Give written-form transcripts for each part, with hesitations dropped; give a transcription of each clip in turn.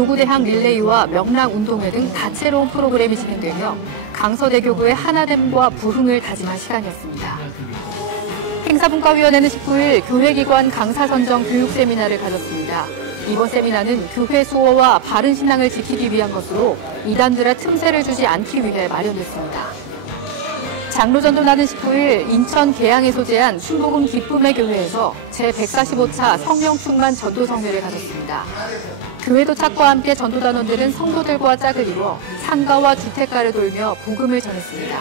교구대항 릴레이와 명랑운동회 등 다채로운 프로그램이 진행되며 강서대교구의 하나됨과 부흥을 다짐한 시간이었습니다. 행사분과위원회는 19일 교회기관 강사선정 교육 세미나를 가졌습니다. 이번 세미나는 교회 수호와 바른 신앙을 지키기 위한 것으로 이단들의 틈새를 주지 않기 위해 마련됐습니다. 장로전도나는 19일 인천 계양에 소재한 순복음 기쁨의 교회에서 제145차 성령충만 전도성회를 가졌습니다. 교회 도착과 함께 전도단원들은 성도들과 짝을 이루어 상가와 주택가를 돌며 복음을 전했습니다.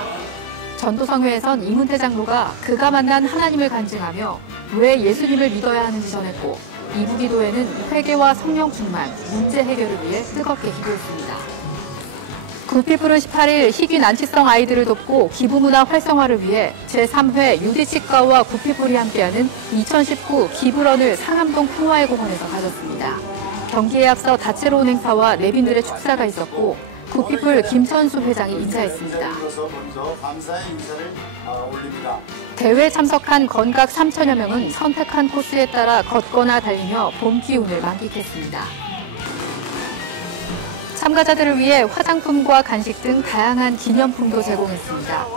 전도성회에선 이문태 장로가 그가 만난 하나님을 간증하며 왜 예수님을 믿어야 하는지 전했고, 2부 기도회는 회개와 성령 충만, 문제 해결을 위해 뜨겁게 기도했습니다. 굿피플은 18일 희귀 난치성 아이들을 돕고 기부문화 활성화를 위해 제3회 유디치과와 굿피플이 함께하는 2019 기부런을 상암동 평화의 공원에서 가졌습니다. 경기에 앞서 다채로운 행사와 내빈들의 축사가 있었고 굿피플 김천수 회장이 인사했습니다. 대회에 참석한 건각 3천여 명은 선택한 코스에 따라 걷거나 달리며 봄 기운을 만끽했습니다. 참가자들을 위해 화장품과 간식 등 다양한 기념품도 제공했습니다.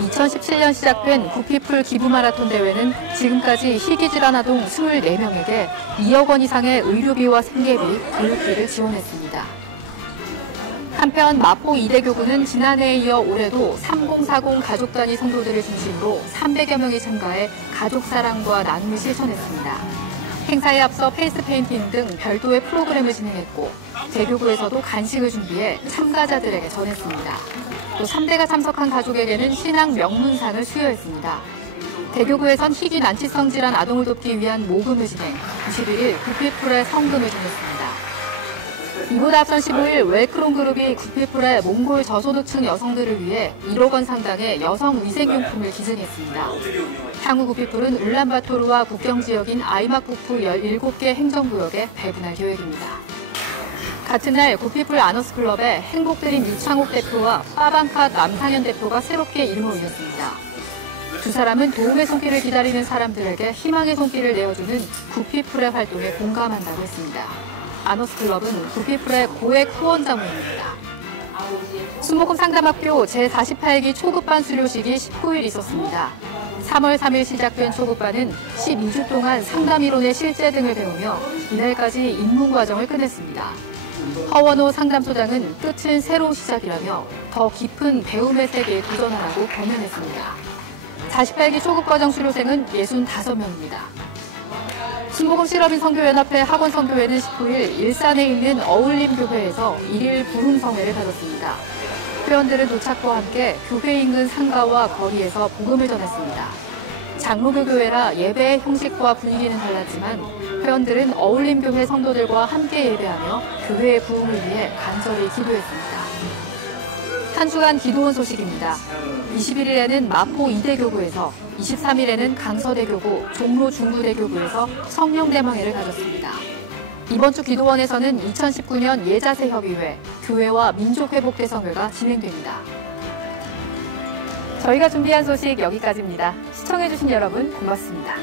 2017년 시작된 굿피플 기부마라톤 대회는 지금까지 희귀질환 아동 24명에게 2억 원 이상의 의료비와 생계비, 교육비를 지원했습니다. 한편 마포 이대교구는 지난해에 이어 올해도 3040 가족단위 성도들을 중심으로 300여 명이 참가해 가족사랑과 나눔을 실천했습니다. 행사에 앞서 페이스 페인팅 등 별도의 프로그램을 진행했고 대교구에서도 간식을 준비해 참가자들에게 전했습니다. 또 3대가 참석한 가족에게는 신앙 명문상을 수여했습니다. 대교구에선 희귀 난치성 질환 아동을 돕기 위한 모금을 진행, 21일 굿피플의 성금을 전했습니다. 이보다 앞선 15일 웰크롬 그룹이 굿피플의 몽골 저소득층 여성들을 위해 1억 원 상당의 여성 위생용품을 기증했습니다. 향후 굿피플은 울란바토르와 국경지역인 아이막부프 17개 행정구역에 배분할 계획입니다. 같은 날 굿피플 아너스클럽에 행복드림 이창옥 대표와 빠방카 남상현 대표가 새롭게 이름을 올렸습니다. 두 사람은 도움의 손길을 기다리는 사람들에게 희망의 손길을 내어주는 굿피플의 활동에 공감한다고 했습니다. 아너스클럽은 굿피플의 고액 후원자 모임입니다. 순복음 상담학교 제48기 초급반 수료식이 19일 있었습니다. 3월 3일 시작된 초급반은 12주 동안 상담이론의 실제 등을 배우며 이날까지 입문 과정을 끝냈습니다. 허원호 상담소장은 끝은 새로운 시작이라며 더 깊은 배움의 세계에 도전하라고 권면했습니다. 48기 초급과정 수료생은 65명입니다. 순복음 실업인 선교연합회 학원 선교회는 19일 일산에 있는 어울림교회에서 1일 부흥성회를 가졌습니다. 회원들은 도착과 함께 교회 인근 상가와 거리에서 복음을 전했습니다. 장로교 교회라 예배의 형식과 분위기는 달랐지만 회원들은 어울림교회 성도들과 함께 예배하며 교회의 부흥을 위해 간절히 기도했습니다. 한 주간 기도원 소식입니다. 21일에는 마포 이대교구에서, 23일에는 강서대교구, 종로 중부대교구에서 성령대망회를 가졌습니다. 이번 주 기도원에서는 2019년 예자세협의회, 교회와 민족회복대성회가 진행됩니다. 저희가 준비한 소식 여기까지입니다. 시청해주신 여러분 고맙습니다.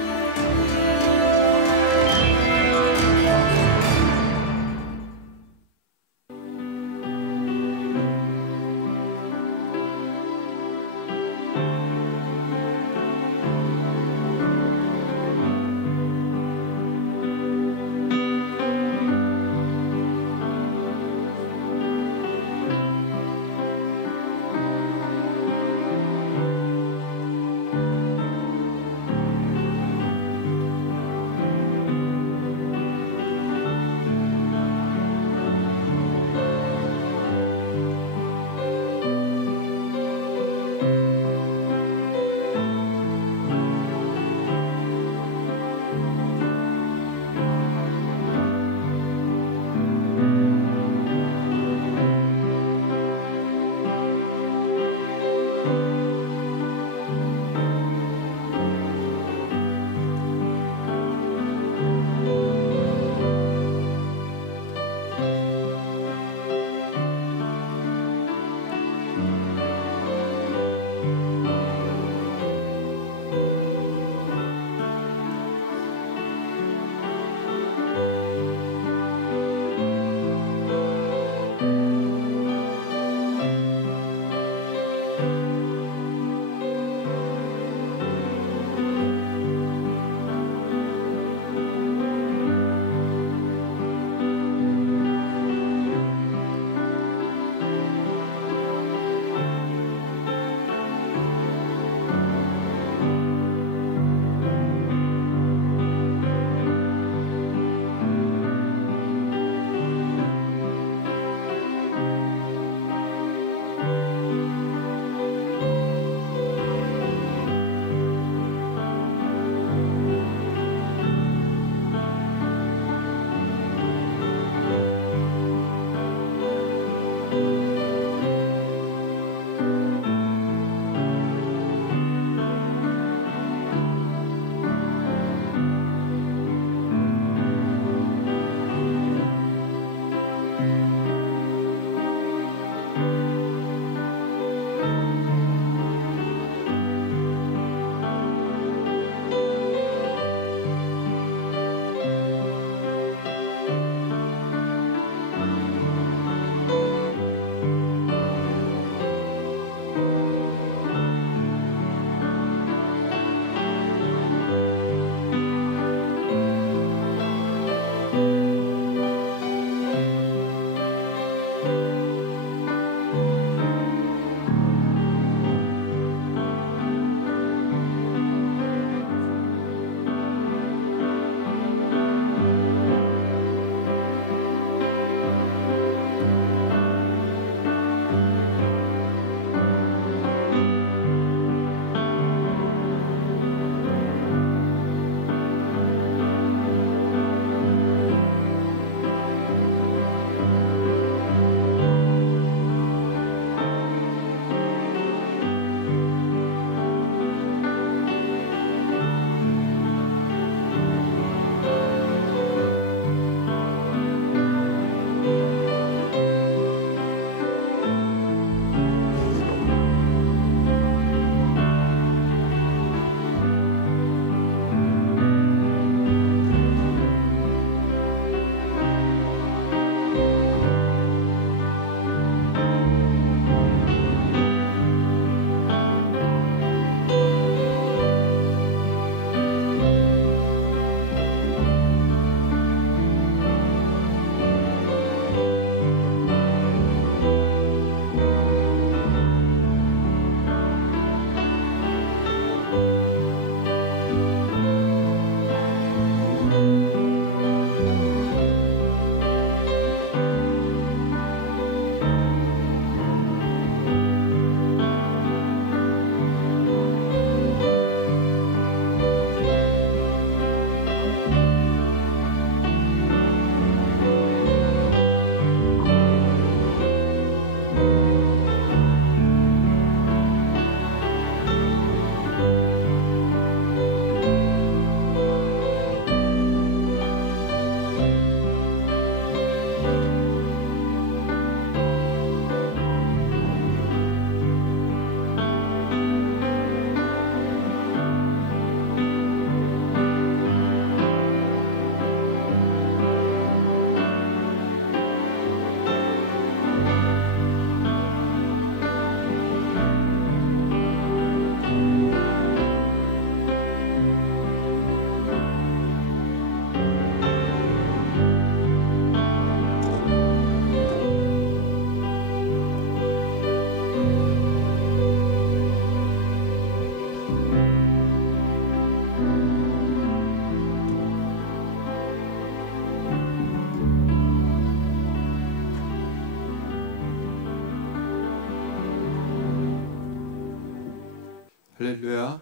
할렐루야,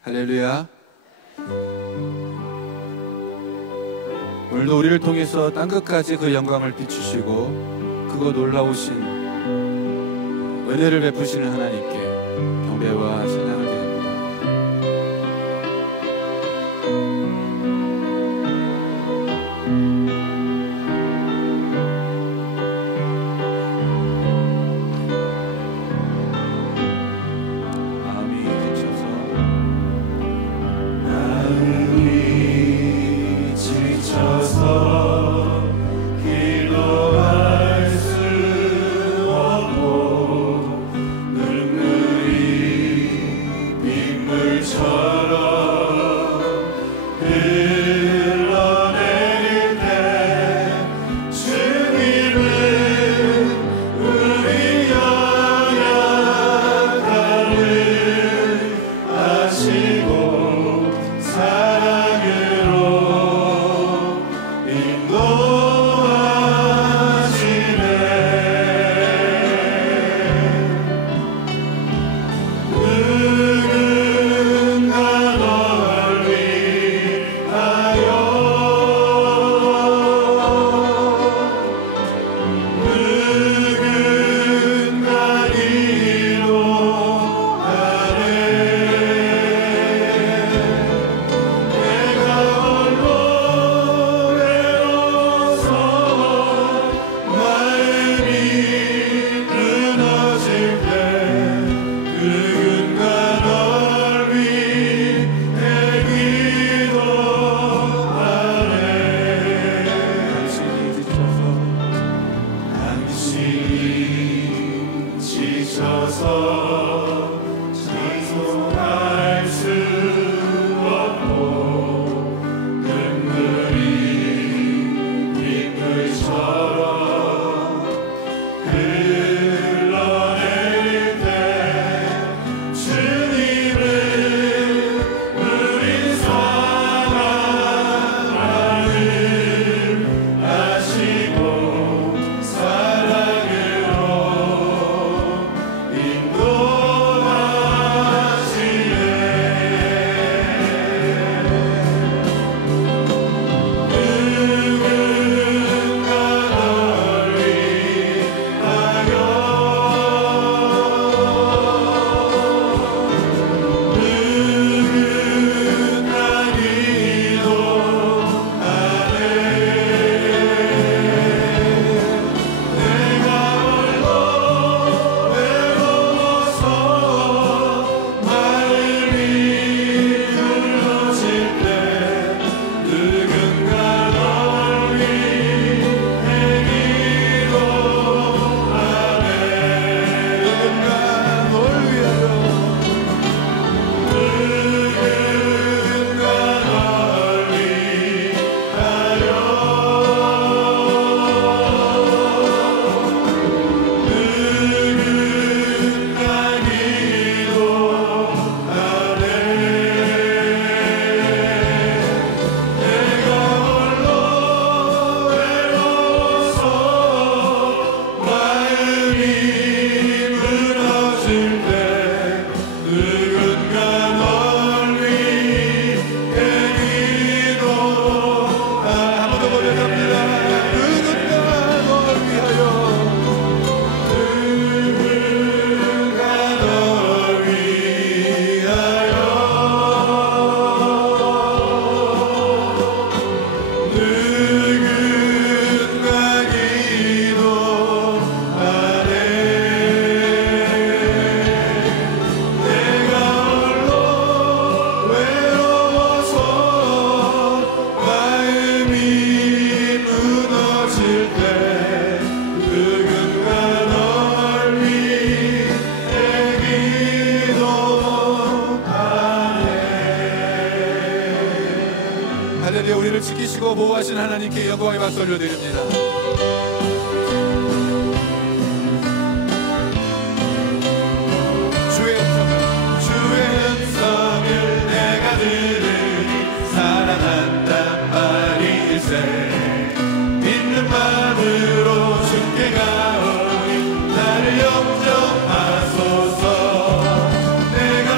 할렐루야. 오늘도 우리를 통해서 땅끝까지 그 영광을 비추시고 그거 놀라우신 은혜를 베푸시는 하나님께 경배와 찬양을 드립니다. 우리를 지키시고 보호하신 하나님께 영광의 박수 올려드립니다. 주의 음성을 내가 들으니 살아난단 말일세. 믿는 마음으로 주께 가오니 나를 영접하소서. 내가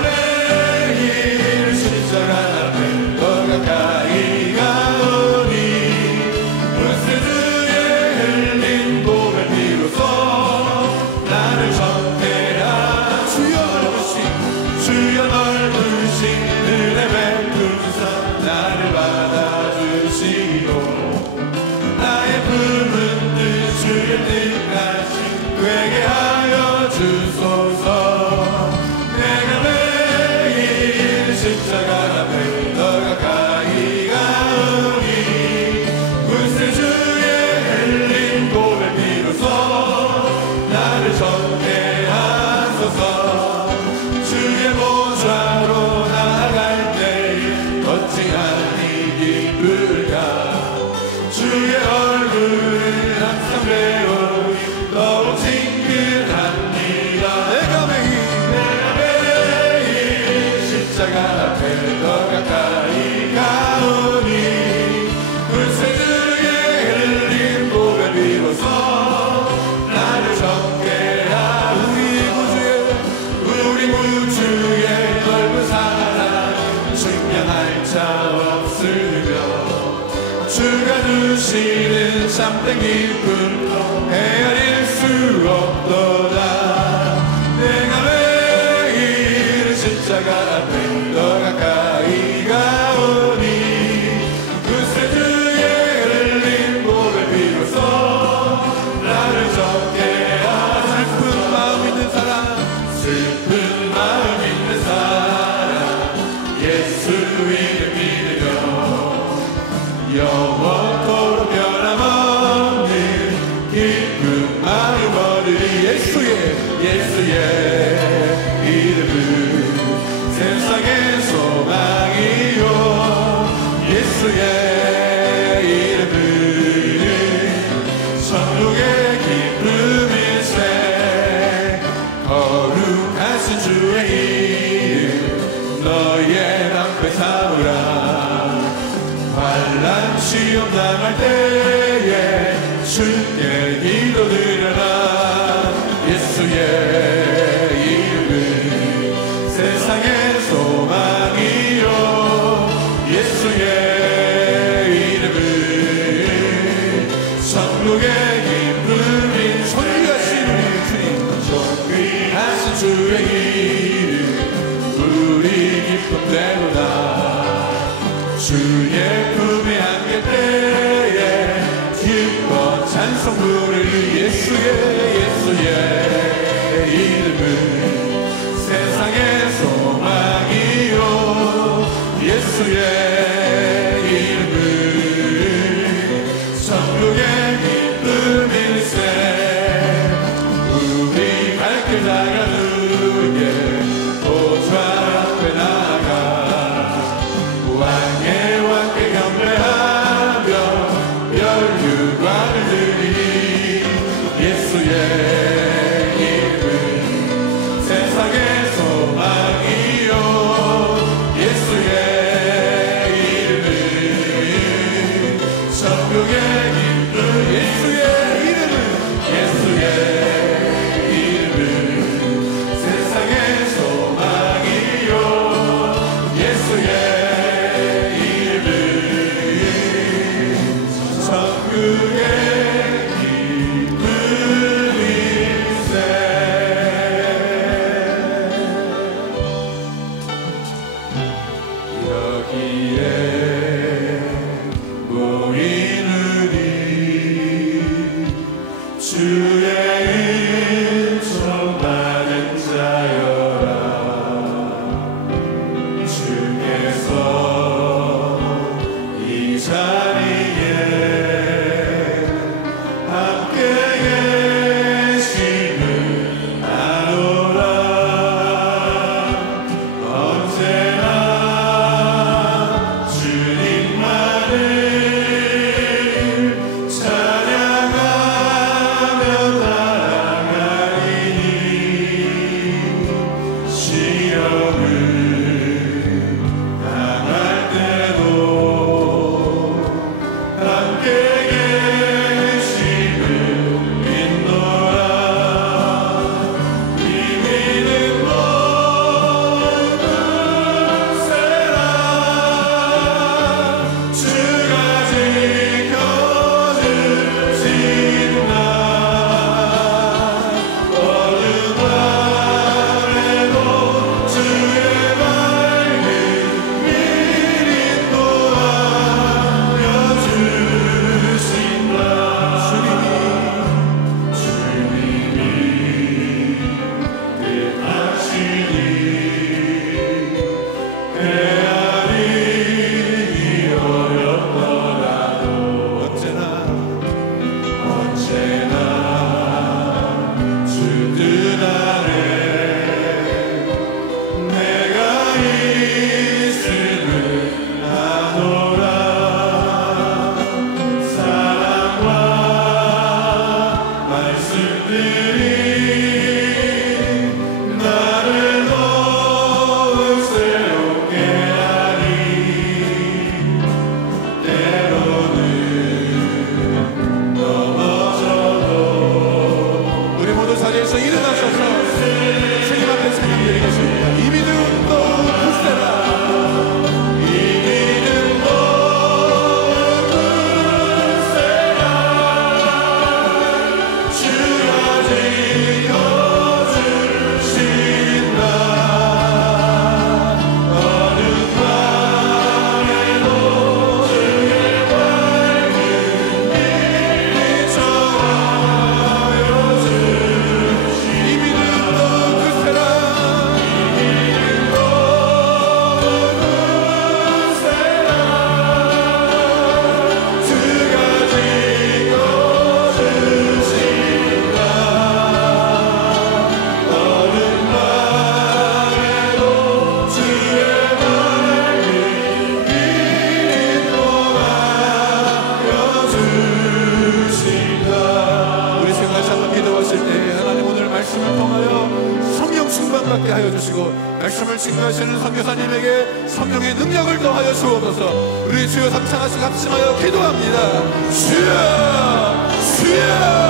비로소 나를 적게 하소서. 주의 보좌로 나아갈 때에 어찌하니 기쁠까. 주의 얼굴을 항상 배우니 더욱 친근합니다. 내가 매일 십자가 앞에 더 가까이 가오니 불새 주에 흘린 보배 비로소 나를 적게 하오니. 우리 구주의 넓은 사랑 증명할 자 없으며 주가 주시는 참된 기쁨 헤아릴 수 없도다. 내가 매일 십자가 앞에 더 가까이 가오니 그새 주의 흘린 보배 비로소 나를 적게 하소서. 슬픈 마음 있는 사람, 슬픈 마음 있는 사람 예수 이름 믿으며 영원토록 변함없는 기쁜 마음 얻으리. 예수의 이름은 세상의 소망이요. 예수의 이름은 천국의 기쁨일세. 거룩하신 주의 이름 너의 낭패 삼으라. 환난 시험 당할 때에 주께 기도드려라. 예수의 이름은 세상의 소망이요. 예수의 이름은 천국의 기쁨인 존귀하신 주님, 존귀하신 주의 이름 우리 기쁨 되도다. 주의 품에 안길 때에 기뻐 찬송 부르리. 예수의 이름은 세상의 소망이요. 예수의 이름은 천국의 기쁨일세. 우리 갈 길 나가누게 보좌 앞에 나가 왕의 왕께 경배하며 열유관을 드리니. 예수의 이름은 세상의 소망이요. 예수의 이름은 천국의 기쁨. 예수의 이름은 세상의 소망이요. 예수의 천국의 기쁨일세. 여기에 모이누리 주의 은총 받은 자여라. 주께서 이 자리에 함께 계심을 아노라. 언제나 주님만을 찬양하며 받게 하여 주시고 말씀을 증거하시는 선교사님에게 성령의 능력을 더하여 주옵소서. 우리 주여 삼창하시 합심하여 기도합니다. 주여 주여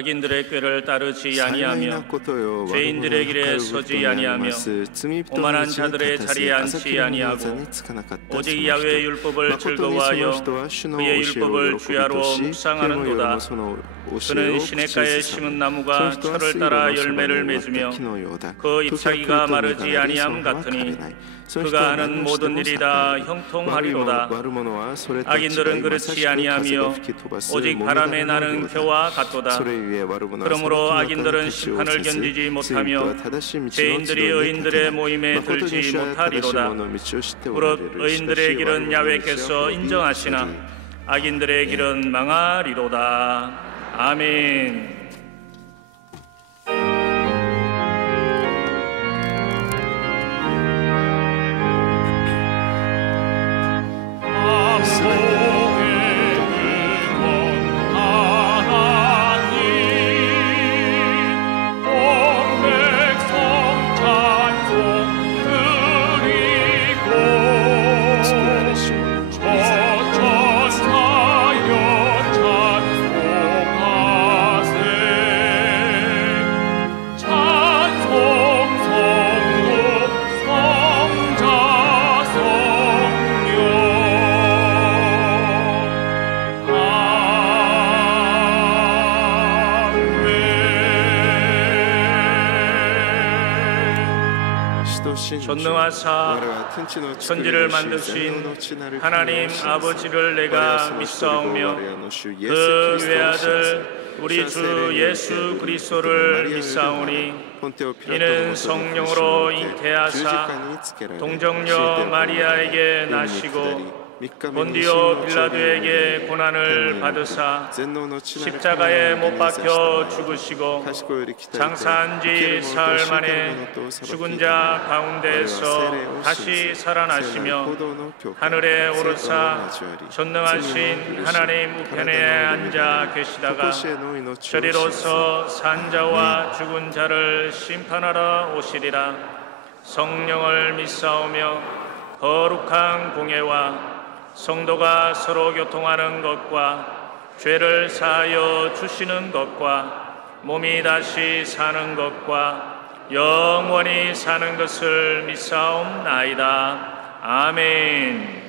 악인들의 꾀를 따르지 아니하며 죄인들의 길에 서지 아니하며 오만한 자들의 자리에 앉지 아니하고 오직 야훼의 율법을 즐거워하여 그의 율법을 주야로 묵상하는도다. 그는 시냇가에 심은 나무가 철을 따라 열매를 맺으며 그 잎사귀가 마르지 아니함 같으니 그가 하는 모든 일이 다 형통하리로다. 악인들은 그렇지 아니하며 오직 바람에 나는 겨와 같도다. 그러므로 악인들은 심판을 견디지 못하며 죄인들이 의인들의 모임에 들지 못하리로다. 무릇 의인들의 길은 야훼께서 인정하시나 악인들의 길은 망하리로다. 아멘. 전능하사 천지를 만드신 하나님 아버지를 내가 믿사오며 그 외아들 우리 주 예수 그리스도를 믿사오니 이는 성령으로 잉태하사 동정녀 마리아에게 나시고 본디오 빌라도에게 고난을 받으사 십자가에 못 박혀 죽으시고 장사한 지 사흘 만에 죽은 자 가운데에서 다시 살아나시며 하늘에 오르사 전능하신 하나님 우편에 앉아 계시다가 저리로서 산 자와 죽은 자를 심판하러 오시리라. 성령을 믿사오며 거룩한 공예와 성도가 서로 교통하는 것과 죄를 사하여 주시는 것과 몸이 다시 사는 것과 영원히 사는 것을 믿사옵나이다. 아멘.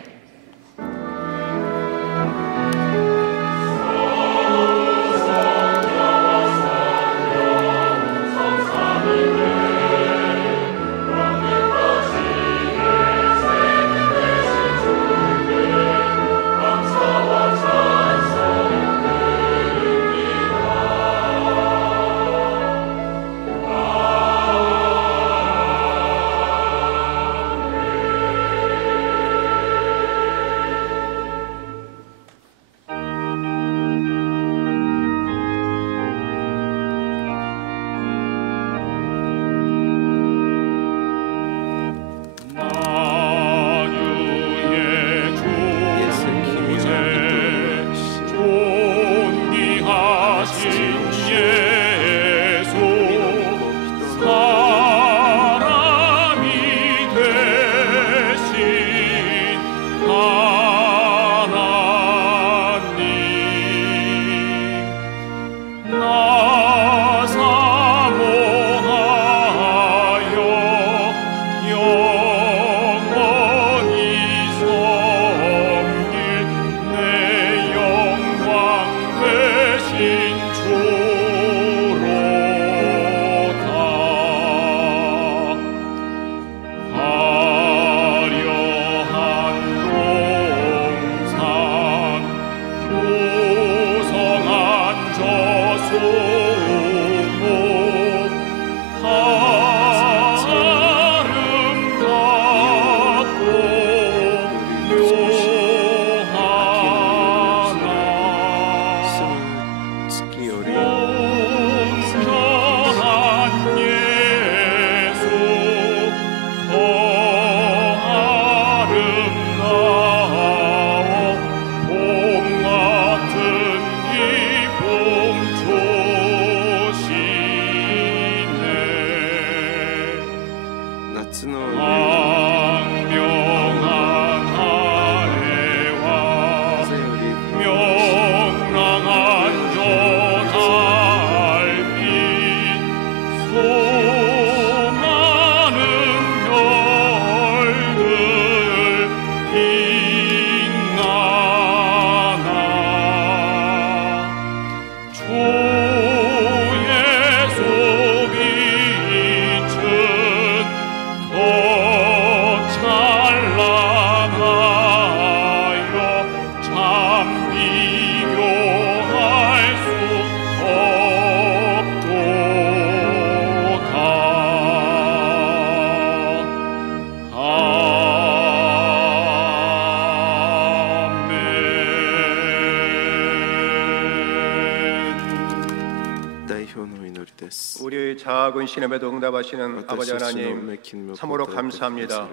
우리의 작은 신음에도 응답하시는 아버지 하나님, 참으로 감사합니다.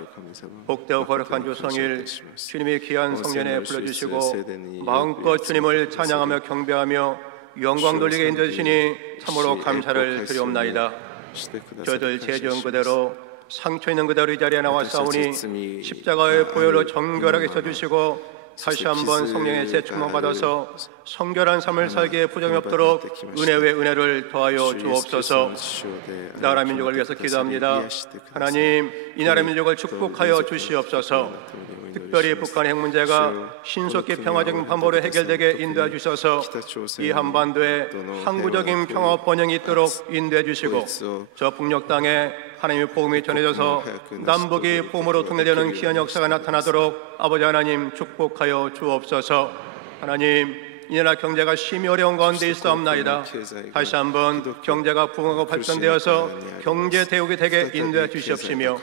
복되고 거룩한 주성일 주님의 귀한 성전에 불러주시고 마음껏 주님을 찬양하며 경배하며 영광 돌리게 인도주시니 참으로 감사를 드리옵나이다. 저희들 죄 지은 그대로 상처 있는 그대로 이 자리에 나왔사오니 십자가의 보혈로 정결하게 써주시고 다시 한번 성령의 새 충만 받아서 성결한 삶을 살기에 부정이 없도록 은혜 외 은혜를 더하여 주옵소서. 나라 민족을 위해서 기도합니다. 하나님, 이 나라 민족을 축복하여 주시옵소서. 특별히 북한의 핵 문제가 신속히 평화적인 방법으로 해결되게 인도해 주셔서 이 한반도에 항구적인 평화 번영이 있도록 인도해 주시고 저 북녘 땅에 하나님의 복음이 전해져서 남북이 복음으로 통일되는 귀한 역사가 나타나도록 아버지 하나님 축복하여 주옵소서. 하나님, 이제나 경제가 심히 어려운 가운데 있사옵나이다. 다시 한번 경제가 부흥하고 발전되어서 경제 대국이 되게 인도해 주시옵시며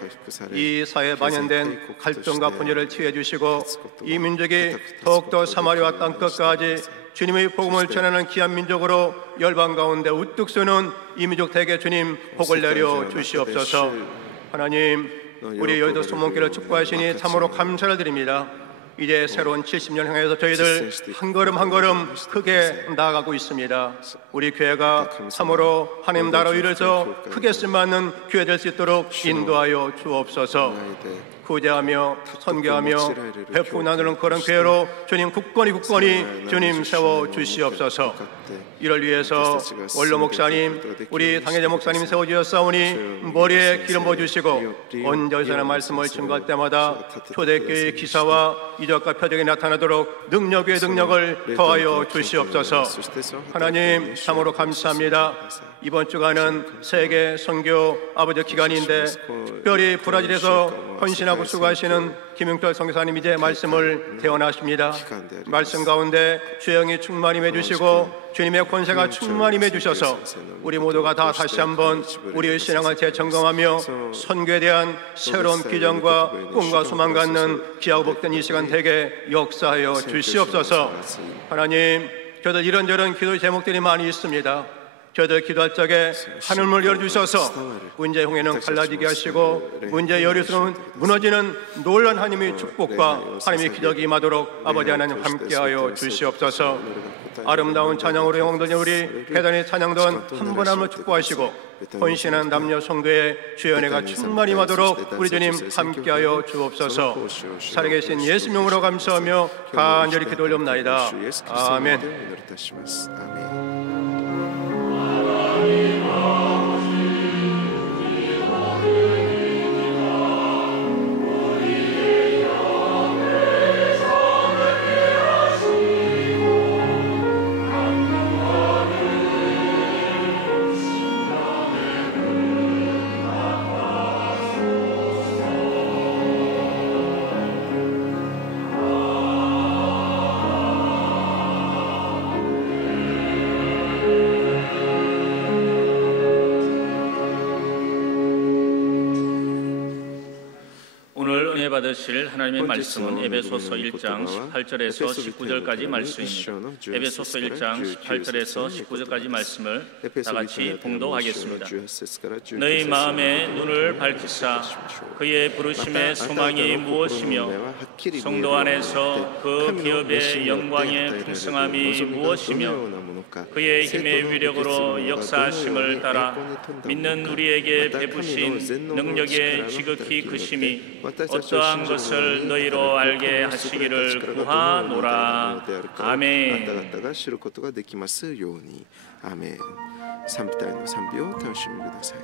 이 사회에 만연된 갈등과 분열을 치유해 주시고 이 민족이 더욱더 사마리아와 땅끝까지 주님의 복음을 전하는 귀한 민족으로 열방 가운데 우뚝 서는 이 민족 대개 주님 복을 내려 주시옵소서. 하나님, 우리 여의도 소문길을 축복하시니 참으로 감사를 드립니다. 이제 새로운 70년 향해서 저희들 한 걸음 한 걸음 크게 나아가고 있습니다. 우리 교회가 참으로 하나님 나라 위에서 크게 쓰임받는 교회 될 수 있도록 인도하여 주옵소서. 구제하며 선교하며 베푸고 나누는 그런 교회로 주님 굳건히 주님 세워 주시옵소서. 이를 위해서 원로 목사님, 우리 당회자 목사님 세워주셨사오니 머리에 기름 부어주시고 언제나 말씀을 증거할 때마다 초대교회의 기사와 이적과 표적이 나타나도록 능력 위에 능력을 더하여 주시옵소서. 하나님, 참으로 감사합니다. 이번 주간은 세계 선교 아버지 기간인데 특별히 브라질에서 헌신하고 수고하시는 김용철 선교사님 이제 말씀을 대언하십니다. 말씀 가운데 주의 영이 충만히 해주시고 주님의 권세가 충만히 해주셔서 우리 모두가 다 다시 한번 우리의 신앙을 재점검하며 선교에 대한 새로운 비전과 꿈과 소망 갖는 귀하고 복된 이 시간 되게 역사하여 주시옵소서. 하나님, 저들 이런저런 기도 제목들이 많이 있습니다. 저들 기도할 적에 하늘문을 열어주셔서 문제의 홍해는 갈라지게 하시고 문제의 여리수는 무너지는 놀란 하나님의 축복과 하나님의 기적이 임하도록 아버지 하나님 함께하여 주시옵소서. 아름다운 찬양으로 영광돌린 우리 대단히 찬양던 한 분 한 분 축복하시고 헌신한 남녀 성도의 주의 은혜가 충만히 임하도록 우리 주님 함께하여 주옵소서. 살아계신 예수님으로 감사하며 간절히 기도 올려옵나이다. 아멘. 받으실 하나님의 말씀은 에베소서 1장 18절에서 19절까지 말씀입니다. 에베소서 1장 18절에서 19절까지 말씀을 다 같이 봉독하겠습니다. 너희 마음의 눈을 밝히사 그의 부르심의 소망이 무엇이며 성도 안에서 그 기업의 영광의 풍성함이 무엇이며 그의 힘의 위력으로 역사하심을 따라 믿는 우리에게 베푸신 능력의 지극히 크심이 어떠한 것을 너희로 알게 하시기를 구하노라. 아멘. 賛美隊の賛美を楽しみください。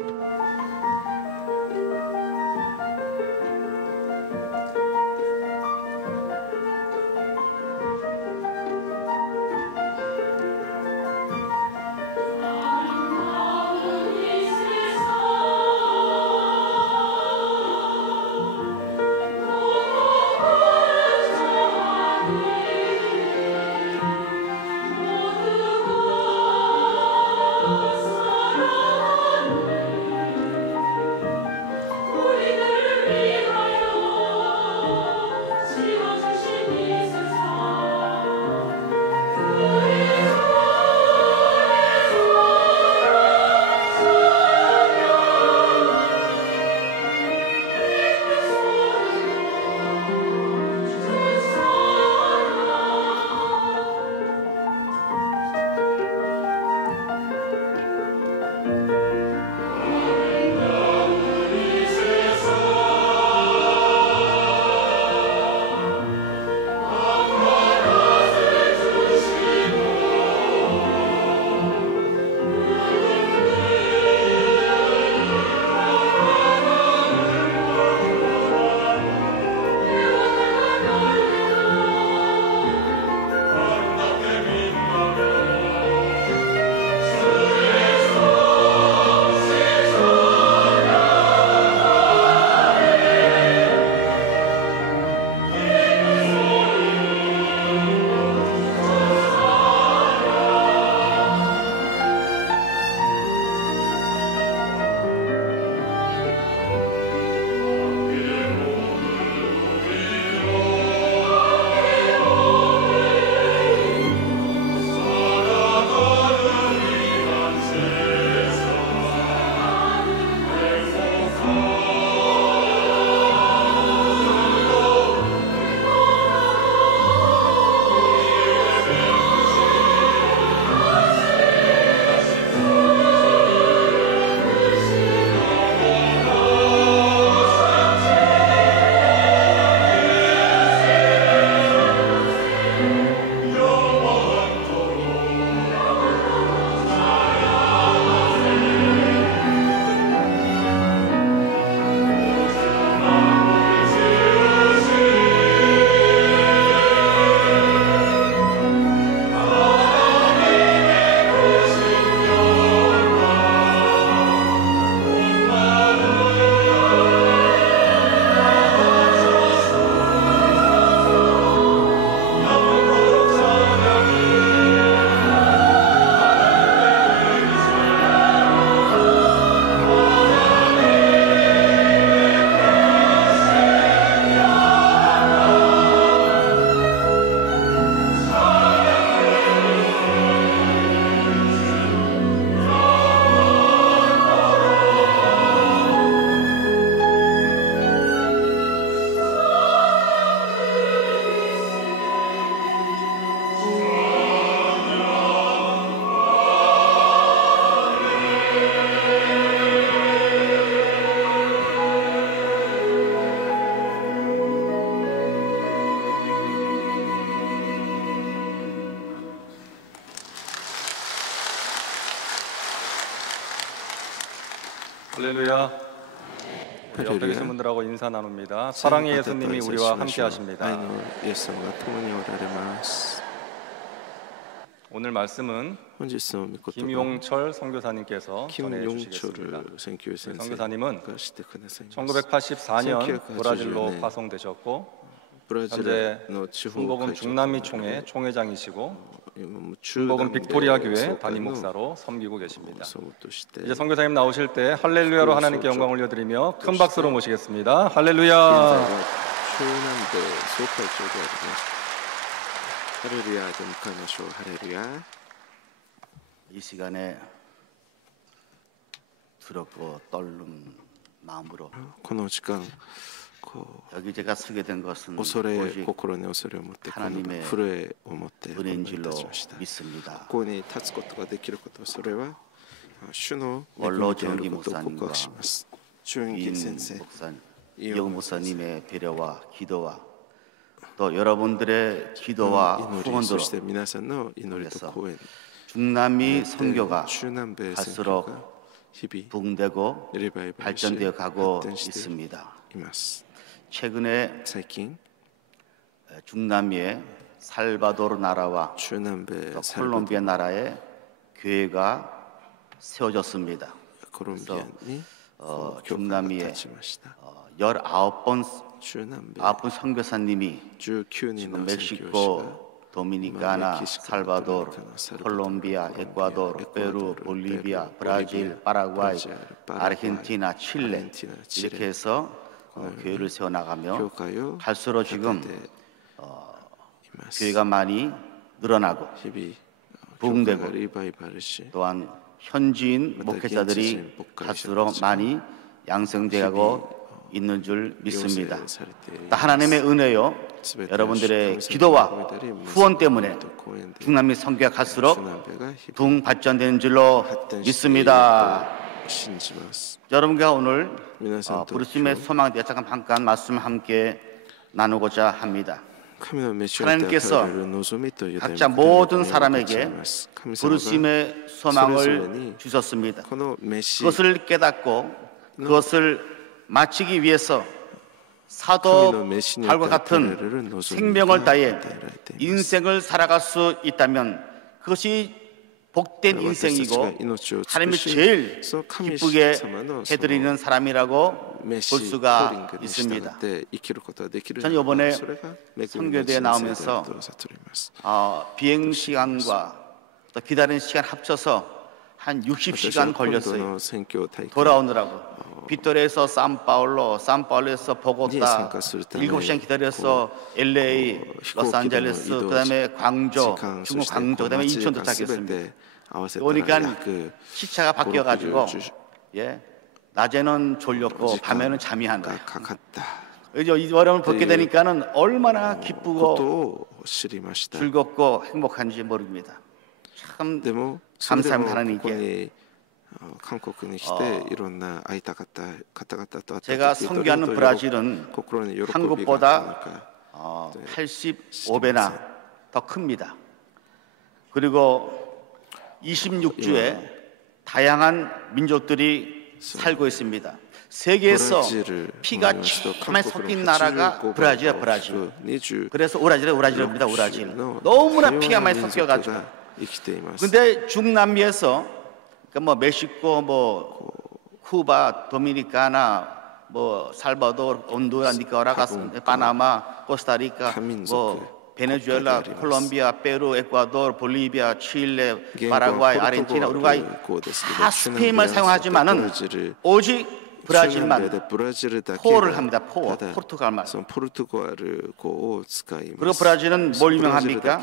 할렐루야. 우리 옆에 계신 분들하고 인사 나눕니다. 사랑의 예수님이 우리와 함께 하십니다. 오늘 말씀은 김용철 선교사님께서 전해주시겠습니다. 선교사님은 1984년 브라질로 파송되셨고 현재 중복음 중남미 총회 총회장이시고 중복음 빅토리아 교회 담임 목사로 섬기고 계십니다. 이제 선교사님 나오실 때 할렐루야로 하나님께 영광 올려드리며 큰 박수로 모시겠습니다. 할렐루야. 할렐루야. 이 시간에 두렵고 떨는 마음으로 여기 제가 서게 된 것은 오직 하나님의 은혜인 줄로 믿습니다. 원로 정기 목사님과 이영 목사님의 배려와 기도와 또 여러분들의 기도와 후원으로 인해서 중남미 선교가 갈수록 부흥되고 발전되어 가고 있습니다. 최근에 중남미의 살바도르 나라와 또 콜롬비아 나라에 교회가 세워졌습니다. 그래서 중남미에 19분 선교사님이 지금 멕시코, 도미니카나, 살바도르, 콜롬비아, 에콰도르, 페루, 볼리비아, 브라질, 파라과이, 아르헨티나, 칠레 이렇게 해서 교회를 세워나가며 갈수록 지금 교회가 많이 늘어나고 부흥되고 또한 현지인 목회자들이 갈수록 많이 양성되고 있는 줄 믿습니다. 하나님의 은혜요 여러분들의 기도와 후원 때문에 중남미 선교가 갈수록 부흥 발전되는 줄로 믿습니다. 여러분과 오늘 부르심의 소망에 대해 잠깐 말씀을 함께 나누고자 합니다. 하나님께서 각자 모든 사람에게 부르심의 소망을 주셨습니다. 그것을 깨닫고 그것을 마치기 위해서 사도 바울과 같은 생명을 다해 인생을 살아갈 수 있다면 그것이 복된 인생이고 하나님이 제일 기쁘게 해드리는 사람이라고 볼 수가 있습니다. 저는 이번에 선교대에 나오면서 비행 시간과 또 기다리는 시간 합쳐서 한 60시간 걸렸어요. 돌아오느라고. 빗토리에서 산파울로에서 보고타 7시간 기다려서 LA, 로스앤젤레스, 그다음에 광주, 중국 광주, 그다음에 인천 도착했습니다. 오니까 시차가 바뀌어가지고 낮에는 졸렸고 밤에는 잠이 안 와요. 이제 이 어려움을 겪게 되니까는 얼마나 기쁘고 즐겁고 행복한지 모릅니다. 참 감사합니다 하나님께. 제가 선교하는 브라질은 한국보다 85배나 더 큽니다. 그리고 26주에 다양한 민족들이 살고 있습니다. 세계에서 피가 정말 섞인 나라가 브라질이야, 브라질. 그래서 우라질입니다, 우라질. 너무나 피가 많이 섞여가지고. 근데 중남미에서 뭐 멕시코, 쿠바, 도미니카나, 살바도르, 온두라, 니카라과, 파나마, 코스타리카, 베네수엘라, 콜롬비아, 페루, 에콰도르, 볼리비아, 칠레, 파라과이, 아르헨티나, 우루과이 다 스페인말 사용하지만은 오직 브라질만 포를 합니다. 포르투갈말. 그리고 브라질은 뭘 유명합니까?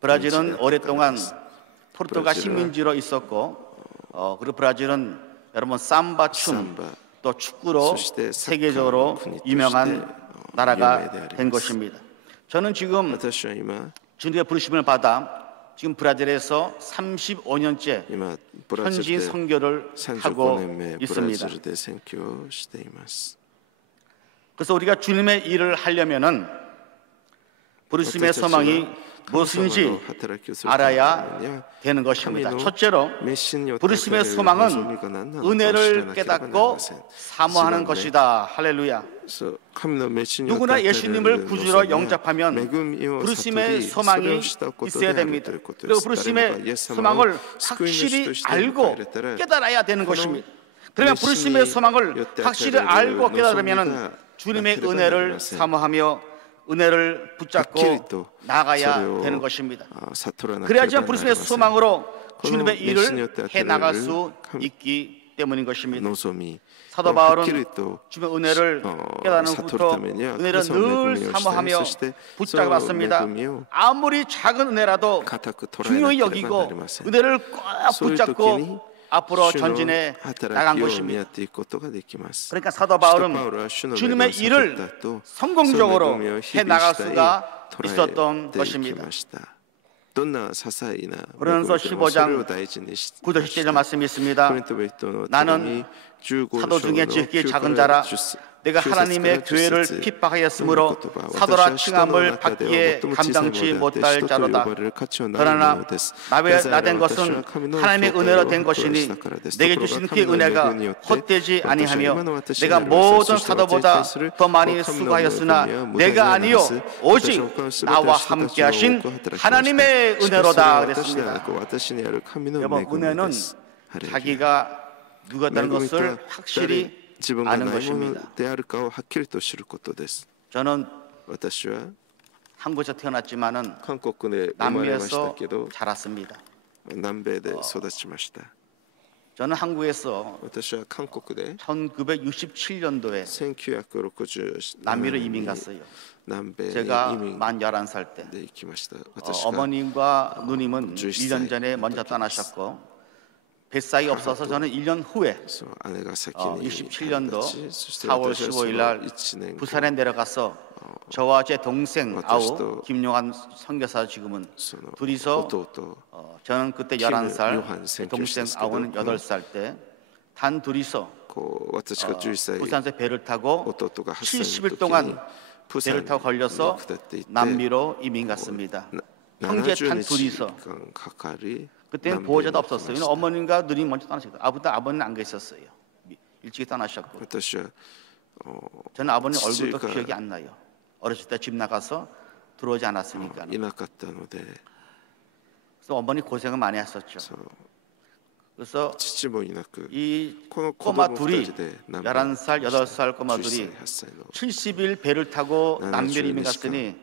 브라질은 오랫동안 포르투갈 식민지로 있었고, 그리고 브라질은 여러분 삼바 춤, 또 축구로 세계적으로 유명한 나라가 된 것입니다. 저는 지금 주님의 부르심을 받아 지금 브라질에서 35년째 현지인 선교를 하고 있습니다. 그래서 우리가 주님의 일을 하려면은 부르심의 소망이 무엇인지 알아야 되는 것입니다. 첫째로 부르심의 소망은 은혜를 깨닫고 사모하는 것이다. 할렐루야. 누구나 예수님을 구주로 영접하면 부르심의 소망이 있어야 됩니다. 그리고 부르심의 소망을 확실히 알고 깨달아야 되는 것입니다. 그러면 부르심의 소망을 확실히 알고 깨달으면 주님의 은혜를 사모하며 은혜를 붙잡고 나가야 되는 것입니다. 그래야지만 부르심의 소망으로 주님의 일을 해나갈 수 있기 때문인 것입니다. 사도 바울은 주님의 은혜를 깨닫는 후부터 은혜를 늘 사모하며 붙잡았습니다. 아무리 작은 은혜라도 중요히 여기고 은혜를 꼭 붙잡고 앞으로 전진해 나간 것입니다. 그러니까 사도 바울은 주님의 일을 성공적으로 해나갈 수가 있었던 것입니다. 고린도서 15장 9절 10절 말씀이 있습니다. 나는 사도 중에 지극히 작은 자라 내가 하나님의 교회를 핍박하였으므로 사도라 칭함을 받기에 감당치 못할 자로다. 그러나 나된 것은 하나님의 은혜로 된 것이니 내게 주신 그 은혜가 헛되지 아니하며 내가 모든 사도보다 더 많이 수고하였으나 내가 아니요 오직 나와 함께 하신 하나님의 은혜로다 그랬습니다. 여러분, 은혜는 자기가 누구였다는 것을 확실히 아는 것입니다. 저는 한국에서 태어났지만은 남미에서 자랐습니다. 저는 한국에서 1967년도에 남미로 이민 갔어요. 제가 만 11살 때 어머님과 누님은 1년 전에 먼저 떠나셨고 뱃사이 없어서 저는 1년 후에 67년도 4월 15일 날 부산에 내려가서 저와 제 동생 아우 김용환 선교사 지금은 둘이서 저는 그때 11살, 동생 아우는 8살 때 단 둘이서 부산에서 배를 타고 70일 동안 배를 타고 걸려서 남미로 이민 갔습니다. 형제 단 둘이서. 그때는 보호자도 없었어요. 어머님과 누님 먼저 떠나셨어요. 아버지는 안 계셨어요. 일찍 떠나셨고. 저는 아버님 얼굴도 기억이 안 나요. 어렸을 때 집 나가서 들어오지 않았으니까. 그래서 어머니 고생을 많이 했었죠. 그래서 이 꼬마 둘이 11살, 8살 꼬마 둘이 70일 배를 타고 남미로 이민 갔으니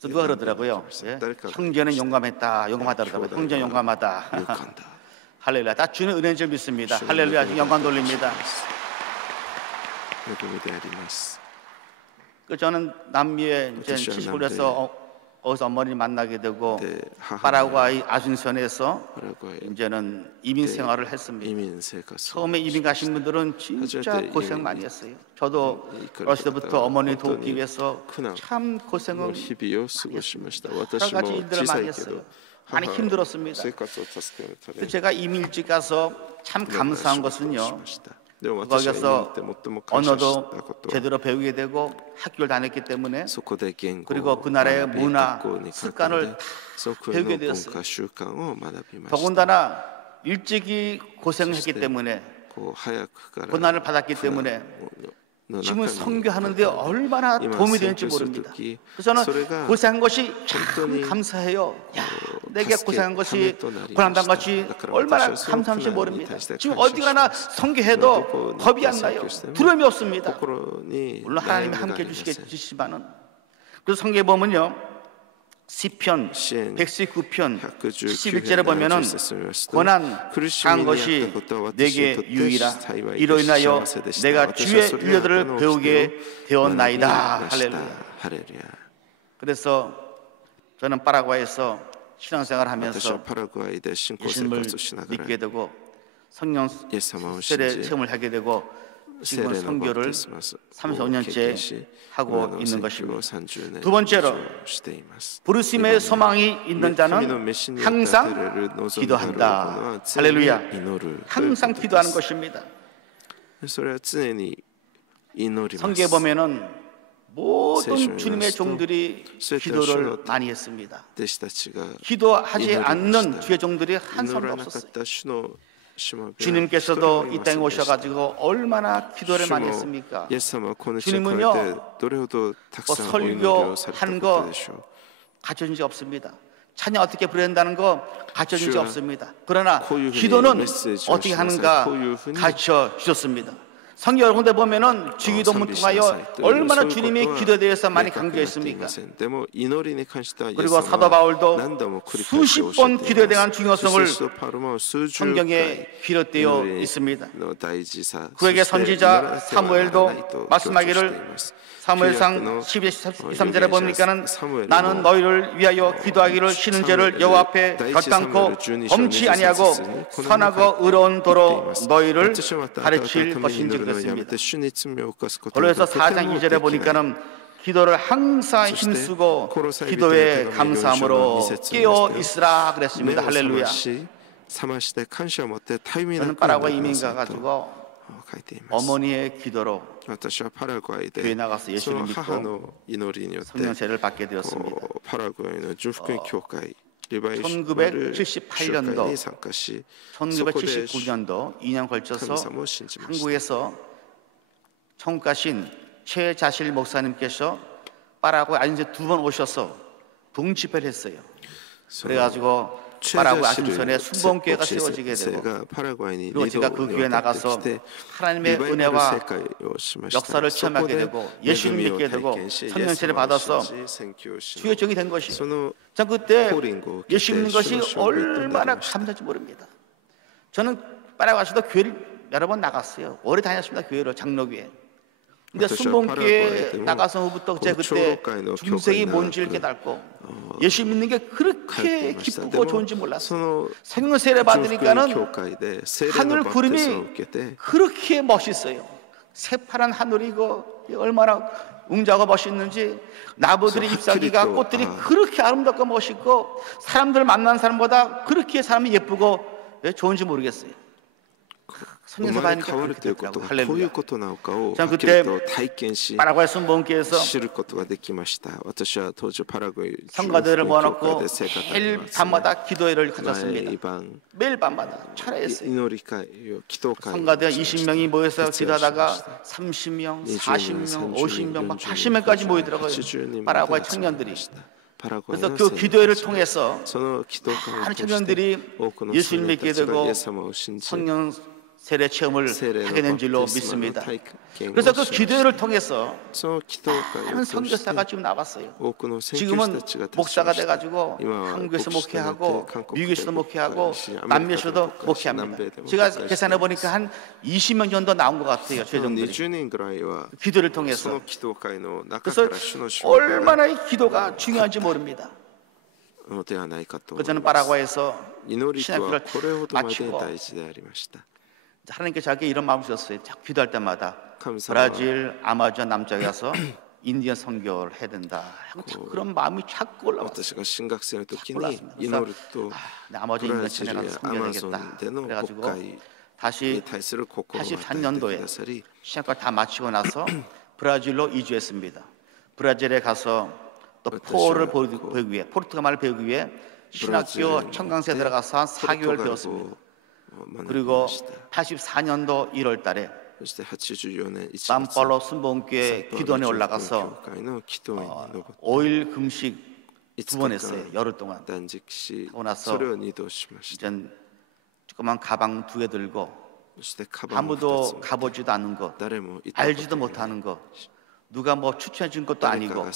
그래서 누가 그러더라고요. 예? 형제는 용감했다, 용감하다더라고요. 형제는 용감하다. 할렐루야. 다 주는 은혜인 줄 믿습니다. 할렐루야. 영광 돌립니다. 저는 남미에 이제 70일에서 거기서 어머니를 만나게 되고 파라과이 아순선에서 이제는 이민 생활을 했습니다. 처음에 이민 가신 분들은 진짜 고생 많이 했어요. 저도 어렸을 때부터 어머니 돕기 위해서 참 고생을 많이 했습니다. 여러 가지 일들을 많이 했어요. 많이 힘들었습니다. 제가 이민 일찍 가서 참 감사한 것은요, 거기서 언어도 제대로 배우게 되고 학교를 다녔기 때문에 그리고 그 나라의 문화, 습관을 다 배우게 되었어요. 더군다나 일찍이 고생을 했기 때문에 고난을 받았기 때문에 지금 선교하는 데 얼마나 도움이 되는지 모릅니다. 그래서 저는 고생한 것이 참 감사해요. 야, 내게 고생한 것이 고난당한 것이 얼마나 감사한지 모릅니다. 지금 어디 가나 선교해도 겁이 안 나요. 두려움이 없습니다. 물론 하나님이 함께 해주시겠지만은. 그래서 성경에 보면요, 시편 119편 11절에 보면은 고난한 것이 내게 유의라. 이로 인하여 내가 주의 윤례들을 배우게 되었나이다. 할렐루야. 그래서 저는 파라과이에서 신앙생활을 하면서 예수님을 믿게 되고 성령 세례 체험을 하게 되고 지금은 선교를 35년째 하고 있는 것입니다. 두 번째로, 부르심의 소망이 있는 자는 항상 기도한다. 할렐루야. 항상 기도하는 것입니다. 성경에 보면은 모든 주님의 종들이 기도를 많이 했습니다. 기도하지 않는 주의 종들이 한 사람도 없었어요. 주님께서도 이 땅에 오셔가지고 얼마나 기도를 많이 했습니까? 주님은요, 뭐 설교한 거 가르쳐준 적 없습니다. 찬양 어떻게 부르야 된다는 거 가르쳐준 적 없습니다. 그러나 기도는 어떻게 하는가 가르쳐 주셨습니다. 성경 여러 군데 보면은 주기도문 통하여 얼마나 주님이 기도에 대해서 많이 강조했습니까? 그리고 사도 바울도 수십 번 기도에 대한 중요성을 성경에 기록되어 있습니다. 그에게 선지자 사무엘도 말씀하기를, 사무엘상 12:13절에 보니까는 나는 너희를 위하여 기도하기를 쉬는 죄를 여호와 앞에 결단코 범치 아니하고 선하고 의로운 도로 너희를 가르칠 것인지 그랬습니다. 고린도서 4장 2절에 보니까는 기도를 항상 힘쓰고 기도에 감사함으로 깨어 있으라 그랬습니다. 할렐루야. 저는 파라과이 이민 가가지고 어머니의 기도로 교회 나가서 예수를 믿고 성령세를 받게 되었습니다. 1978년도, 1979년도 2년 걸쳐서 한국에서 청가신 최자실 목사님께서 파라과이 아닌데 2번 오셔서 붕집회를 했어요. 그래가지고 파라과이 아심선에 순복음교회가 세워지게 되고, 그리고 제가 그 교회에 나가서 하나님의 은혜와 역사를 체험하게 되고 예수를 믿게 되고 성령세를 받아서 주의 종이 된 것이에요. 전 그때 예수 믿는 것이 얼마나 감사한지 모릅니다. 저는 파라과이에서도 교회를 여러 번 나갔어요. 오래 다녔습니다. 교회를, 장로교회. 근데 순복음교회 나가서 후부터 제가 그때 중생이 뭔지를 깨닫고 예수 믿는 게 그렇게 기쁘고 좋은지 몰랐어요. 성령 세례 받으니까는 하늘 구름이 그렇게 멋있어요. 새파란 하늘이 이거 얼마나 웅장하고 멋있는지, 나무들의 잎사귀가 꽃들이 그렇게 아름답고 멋있고 사람들 만나는 사람보다 그렇게 사람이 예쁘고 좋은지 모르겠어요. 성령세 받으니까 그렇게 되더라고요. 할렐루야. 저는 그때 파라과이 순복음교회에서 성가대를 모아놓고 매일 밤마다 기도회를 가졌습니다. 매일 밤마다 철회했어요. 성가대가 20명이 모여서 기도하다가 30명, 40명, 50명, 막 80명까지 모이더라고요. 파라과이 청년들이. 그래서 그 기도회를 통해서 많은 청년들이 예수를 믿게 되고 성령 세례 체험을 하게 된 줄로 믿습니다. 그래서 그 기도회를 통해서 많은 선교사가 지금 나왔어요. 지금은 목사가 돼가지고 한국에서 목회하고 미국에서도 목회하고 남미에서도 목회합니다. 제가 계산해 보니까 한 20명 정도 나온 것 같아요. 최종들이 기도를 통해서. 그래서 얼마나 이 기도가 중요한지 모릅니다. 저는 파라과이에서 신학교를 마치고 하나님께 저에게 이런 마음을 주셨어요. 기도할 때마다 브라질, 아마존 남쪽에 가서 인디언 선교를 해야 된다. 그런 마음이 자꾸 올라왔어요. 아마존 인디언 천에 가서 선교해야 되겠다. 그래가지고 다시 83년도에 신학과를 다 마치고 나서 브라질로 이주했습니다. 브라질에 가서 또 포를 배우기 위해, 포르투갈말을 배우기 위해 신학교 청강세 들어가서 한 4개월 배웠습니다. 그리고 84년도 1월 달에 산파울로 순복음교회 기도원에 올라가서 5일 금식 2번 했어요. 열흘 동안. 하고 나서 이젠 조그만 가방 2개 들고 아무도 가보지도 않은 거, 알지도 못하는 거, 누가 뭐 추천해 준 것도 아니고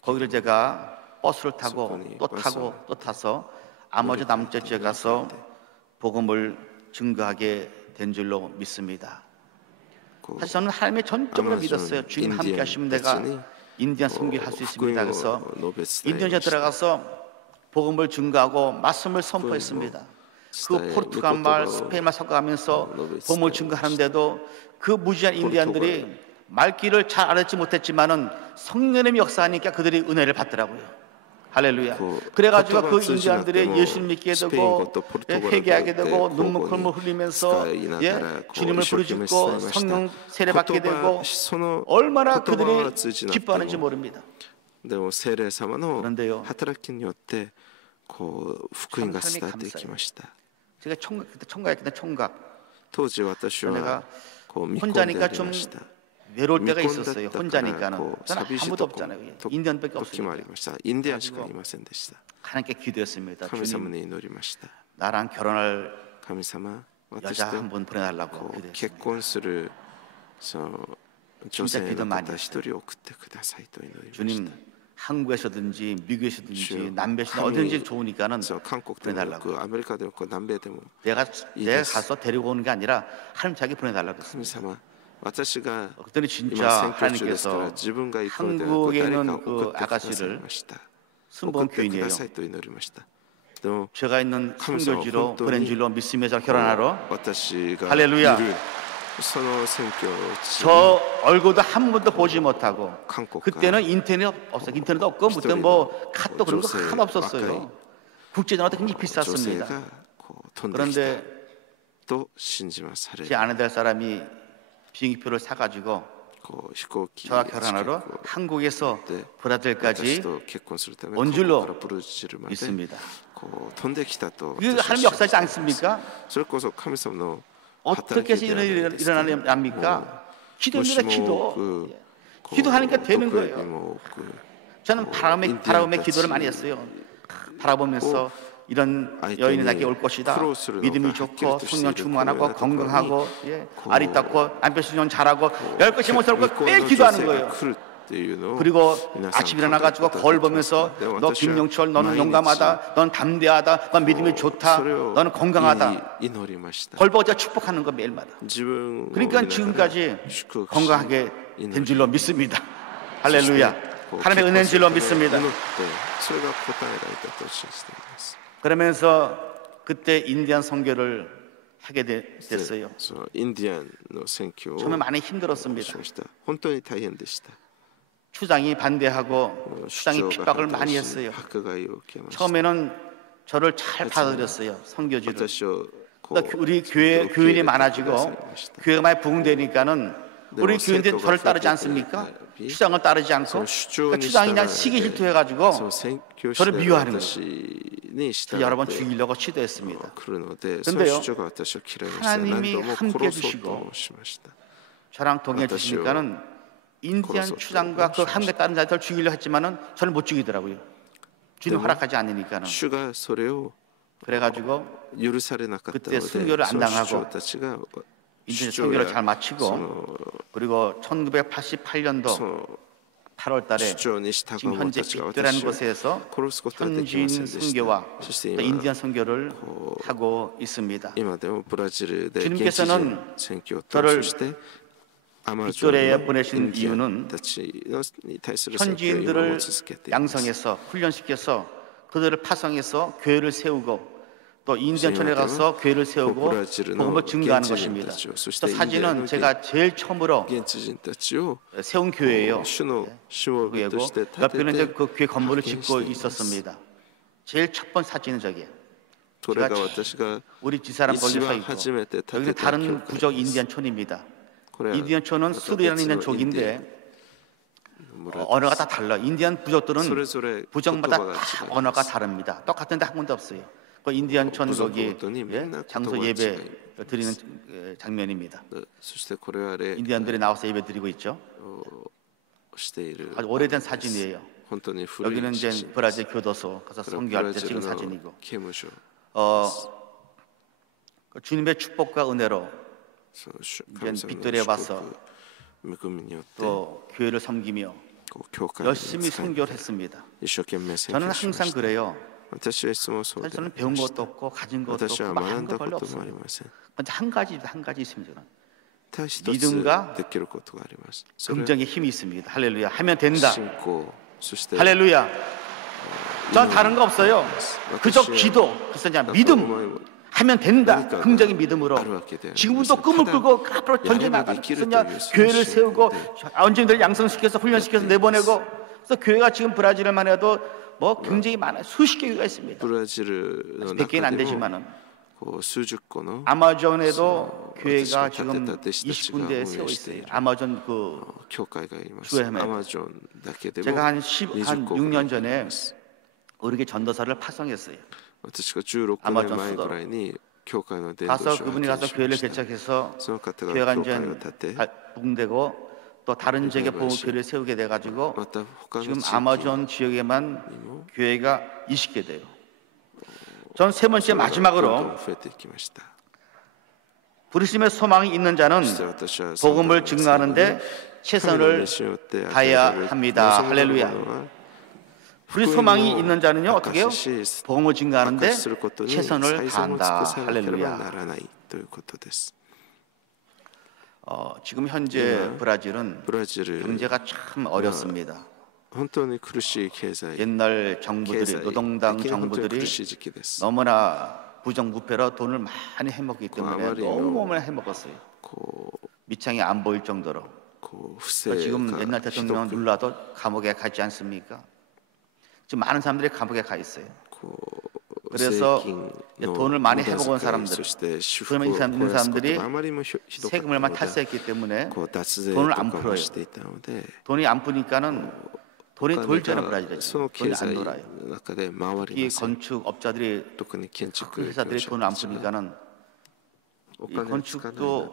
거기를 제가 버스를 타고 또 타고 또 타서 아마존 남쪽에 가서 복음을 증거하게 된 줄로 믿습니다. 사실 저는 하나님의 전적으로 믿었어요. 주님 함께 하시면 내가 인디언 선교를 할 수 있습니다. 그래서 인도네시아 들어가서 복음을 증거하고 말씀을 선포했습니다. 그 포르투갈 말, 스페인 말 섞어가면서 복음을 증거하는데도 그 무지한 인디언들이 말귀를 잘 알았지 못했지만은 성령의 역사하니까 그들이 은혜를 받더라고요. 할렐루야. 그래가지고 그 인디안들의 예수님 믿게 되고 회개하게 되고 눈물 흘리면서 주님을 부르짖고 성령 세례받게 되고 얼마나 그들이 기뻐하는지 모릅니다. 그런데요, 제가 총각 내가 혼자니까 좀 외로울 때가 있었어요. 혼자니까는 저는 아무도 없잖아요. 인디언밖에 없으니까. 하나님께 기도했습니다. 주님, 나랑 결혼할 여자 한 분 보내달라고 기도했습니다. 진짜 기도 많이 했어요. 주님, 한국에서든지 미국에서든지 남배에서 어딘지 좋으니까는 보내달라고. 내가 가서 데리고 오는 게 아니라 하나님 자기 보내달라고 했습니다. 그랬더니 진짜 하나님께서 한국에 있는 그 아가씨를 순복음 교인이에요. 제가 있는 선교지로 브랜질로 미스미에서 결혼하러. 할렐루야. 저 얼굴도 한 번도 보지 못하고, 그때는 인터넷 없었어요. 인터넷 없고 무슨 뭐 카톡 그런 거 하나도 없었어요. 국제전화도 굉장히 비쌌습니다. 그런데 제 아내 될 사람이 비행기표를 사가지고 저와 결혼하러 한국에서 브라질까지 온 줄로 믿습니다. 그게 하나님 역사지 않습니까? 어떻게 해서 일어납니까? 기도입니다. 기도하니까 되는 거예요. 저는 바라보며 기도를 많이 했어요. 바라보면서 이런 여인이 나에게 올 것이다. 믿음이 좋고 성령 충만하고 건강하고 아리따고 남편 수련 잘하고 열 것이 못살고 매일 기도하는 거예요. 그리고 아침 일어나가지고 거울 보면서 너 김영철, 너는 용감하다, 넌 담대하다, 넌 믿음이 좋다, 너는 건강하다. 거울 보고 제가 축복하는 거 매일마다. 그러니까 지금까지 건강하게 된 줄로 믿습니다. 할렐루야. 하나님의 은혜인 줄로 믿습니다. 그러면서 그때 인디안 선교를 하게 됐어요. 처음에 많이 힘들었습니다. 추장이 반대하고 추장이 핍박을 많이 했어요. 처음에는 저를 잘 받아들였어요. 선교지를. 우리 교인이 많아지고 교회가 많이 부흥되니까는 우리 교인들이 저를 따르지 않습니까? 추장을 따르지 않고, 그러니까 추장이 그냥 시기 질투해가지고 저를 미워하는 거예요. 여러 번 죽이려고 시도했습니다. 그런데요, 하나님이 함께 해주시고 저랑 동행해 주시니까는 인디안 추장과 그 함께 다른 자들을 죽이려 했지만은 저를 못 죽이더라고요. 주님 허락하지 않으니까는. 그래가지고 그때 순교를 안 당하고 인디안 선교를 잘 마치고, 그리고 1988년도 8월 달에 지금 현재 빅도라는 곳에서 현지인 선교와 인디안 선교를 하고 있습니다. 주님께서는 저를 빅토리아에 보내신 이유는 현지인들을 양성해서 훈련시켜서 그들을 파송해서 교회를 세우고, 또 인디안촌에 가서 교회를 세우고 복음을 증거하는 것입니다. 또 사진은 제가 제일 처음으로 세운 교회예요. 교회고 옆에는 이제 그 교회 건물을 짓고 있었습니다. 제일 첫 번째 사진은 저기에. 제가 우리 집사람 거기 서 있고, 여기는 다른 부족 인디안촌입니다. 인디안촌은 수르라는 있는 족인데 언어가 다 달라. 인디안 부족들은 부족마다 다 언어가 다릅니다. 똑같은데 한 군데 없어요. 그 인디안촌 거기 장소 예배 드리는 장면입니다. 인디안들이 나와서 예배 드리고 있죠. 아주 오래된 사진이에요. 여기는 이제 브라질 교도소 가서 선교할 때 찍은 사진이고, 주님의 축복과 은혜로 이제 빅토리아에 와서 또 교회를 섬기며 열심히 선교를 했습니다. 저는 항상 그래요. 사실 저는 배운 것도 없고 가진 것도 없고 많은 거 별로 없어요. 근데 한 가지 있습니다. 믿음과 긍정의 힘이 있습니다. 할렐루야. 하면 된다. 할렐루야. 전 다른 거 없어요. 그저 기도, 그래서 그냥 믿음. 하면 된다. 긍정의 믿음으로 지금부터 꿈을 꾸고 앞으로 던져나가는, 교회를 세우고 언제들 양성시켜서 훈련시켜서 내보내고, 그래서 교회가 지금 브라질만 해도 뭐 굉장히 많아요. 수십 개 교회가 있습니다. 100개는 안 되지만은 아마존에도 교회가 지금 20군데 세워 있어요. 아마존 그 주에면 제가 한 6년 전에 의료계 전도사를 파송했어요. 아마존 수도 가서 그분이 가서 교회를 개척해서 교회가 이제 부흥되고 또 다른 지역에 교회를 세우게 돼가지고 지금 아마존 지역에만 교회가 20개 돼요. 전 세 번째 마지막으로 부르심의 소망이 있는 자는 복음을 증거하는데 최선을 다해야 합니다. 할렐루야. 우리 소망이 있는 자는요 어떻게 해요? 복음을 증거하는데 최선을 다한다. 할렐루야. 지금 현재 브라질은 경제가 참 어렵습니다. 옛날 정부들이 노동당 정부들이 너무나 부정부패로 돈을 많이 해먹기 때문에 너무 해먹었어요. 밑창이 안 보일 정도로. 지금 옛날 대통령은 룰라도 감옥에 가지 않습니까? 지금 많은 사람들이 감옥에 가 있어요. 그래서 돈을 많이 해먹은 사람들, 그러면 있는 사람들이 세금을만 탈세했기 때문에 돈을 안 풀어요. 돈이 안 푸니까는 돈이 돌잖아요. 브라질에 돈이 안 돌아요. 이 건축업자들이 그 회사들이 돈을 안 푸니까는 이 건축도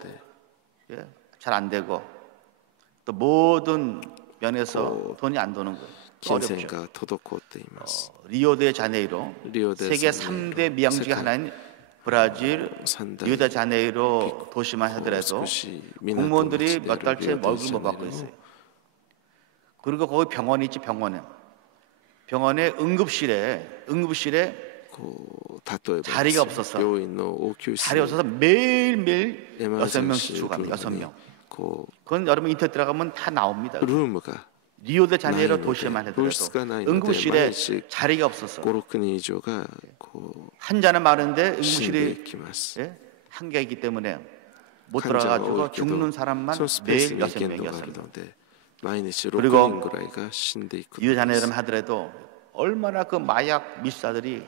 잘 안 되고 또 모든 면에서 돈이 안 도는 거예요. 어렵죠. 리오데자네이로 세계 3대 미양 중에 하나인 브라질 리오데자네이로 도시만 하더라도 공무원들이 몇 달째 월급을 못 받고 있어요. 그리고 거기 병원이 있지. 병원에 응급실에 자리가 없어서 매일매일 6명씩 죽어갑니다. 6명. 그건 여러분 인터넷 들어가면 다 나옵니다. 리오데자네이로 도시에만 해도 응급실에 자리가 없어서 환자는 많은데 응급실이 한계이기 때문에 못 들어가지고 죽는 사람만 매일 6명이었습니다. 그리고 리오데자네이로만 하더라도 얼마나 그 마약 밀사들이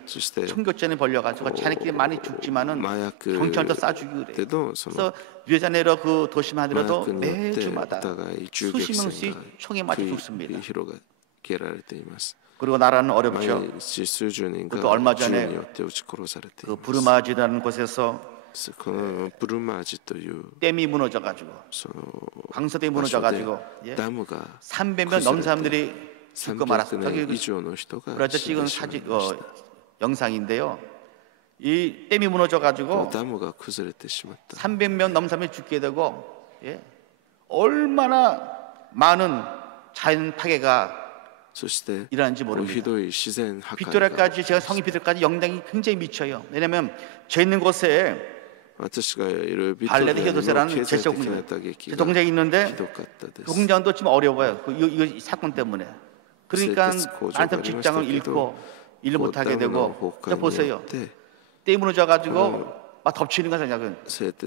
청교전에 벌려가지고 자네끼리 많이 죽지만은 경찰도 쏴주고 그래요. 그래서 리오데자네이로 그 도시만 하더라도 매주마다 수십 명씩 총에 맞아 죽습니다. 그리고 나라는 어렵죠. 또 얼마 전에 그 부르마지라는 곳에서 댐이 무너져가지고 방사댐이 무너져가지고 300명 넘는 사람들이 죽고 말았어요. 브라질 찍은 사진 영상인데요. 이 댐이 무너져가지고 300명 넘는 사람이 죽게 되고 얼마나 많은 자연 파괴가 일어나는지 모릅니다. 빗도라까지 제가 성인 빗도라까지 영향이 굉장히 미쳐요. 왜냐하면 저 있는 곳에 발레드 히어도세라는 제조공장이 있는데 그 공장도 지금 어려워요. 이 사건 때문에. 그러니까 나한테 직장을 잃고 일을 못하게 되고. 보세요. 댐이 무너져가지고 막 덮치는 거잖아요.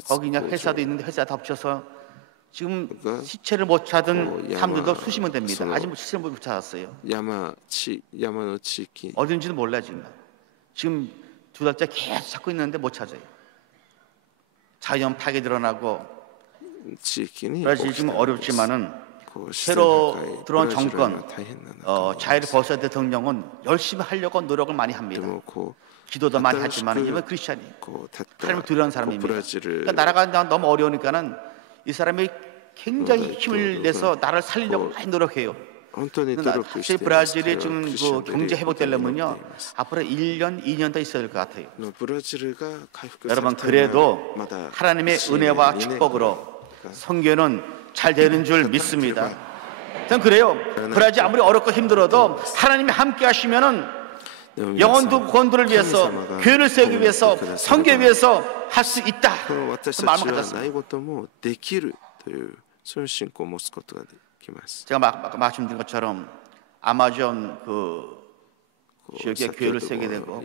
거기 그냥 회사도 있는데 회사 덮쳐서 지금 시체를 못 찾은 사람들도 수십 명 됩니다. 아직 시체를 못 찾았어요. 어딘지도 몰라요. 지금 2달째 계속 찾고 있는데 못 찾아요. 자연 파괴 드러나고 브라질 지금 어렵지만은 새로 들어온 정권 자이르 볼소나로 대통령은 열심히 하려고 노력을 많이 합니다. 기도도 많이 하지만 이번 크리스찬이 하나님을 두려워하는 사람입니다. 그러니까 나라가 너무 어려우니까는 이 사람이 굉장히 힘을 내서 나라를 살리려고 많이 노력해요. 사실 브라질이 지금 그 경제 회복되려면요 앞으로 1년, 2년 더 있어야 될 것 같아요. 여러분 그래도 하나님의 은혜와 축복으로 선교는 잘 되는 줄 믿습니다. 저는 그래요. 브라질 아무리 어렵고 힘들어도 하나님이 함께 하시면은 영혼도 구원들을 위해서 교회를 세우기 위해서 선교를 위해서 할 수 있다. 마음을 가졌습니다. 제가 말씀드린 것처럼 아마존 그 지역에 교회를 세우게 되고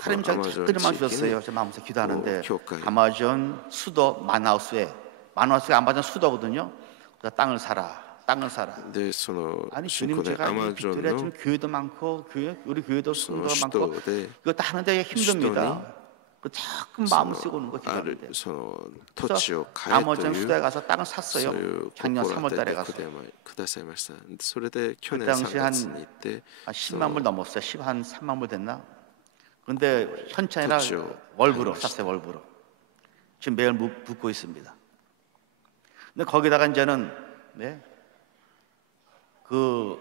하나님 저희 특별히만 주셨어요. 제 마음에서 기도하는데 아마존 수도 마나우스에 아마존 수도거든요. 그래서 땅을 사라. 땅을 사라. でその 아니 信 주님 仰で 제가 ア 이 マゾン 빅토리아 の 지금 교회도 많고 우리 교회도 その 성도가 首 많고 都で 이거 다 하는데 힘듭니다. 그 자꾸 마음을 쓰고 오는 거 ある 기도하는데. その土地を 그래서 買えと 아마존 いう 수도에 가서 땅을 そう 샀어요. いう 작년 心を与 3월달에 えて 가서 くださいました。それで去年 그 3 당시 月に行って 한 10만 불 넘었어요. 10한 3만 불 됐나? 근데 현차 아니라 그렇죠. 월부로 샀어요. 월부로. 지금 매일 붓고 있습니다. 근데 거기다가 이제는 네, 그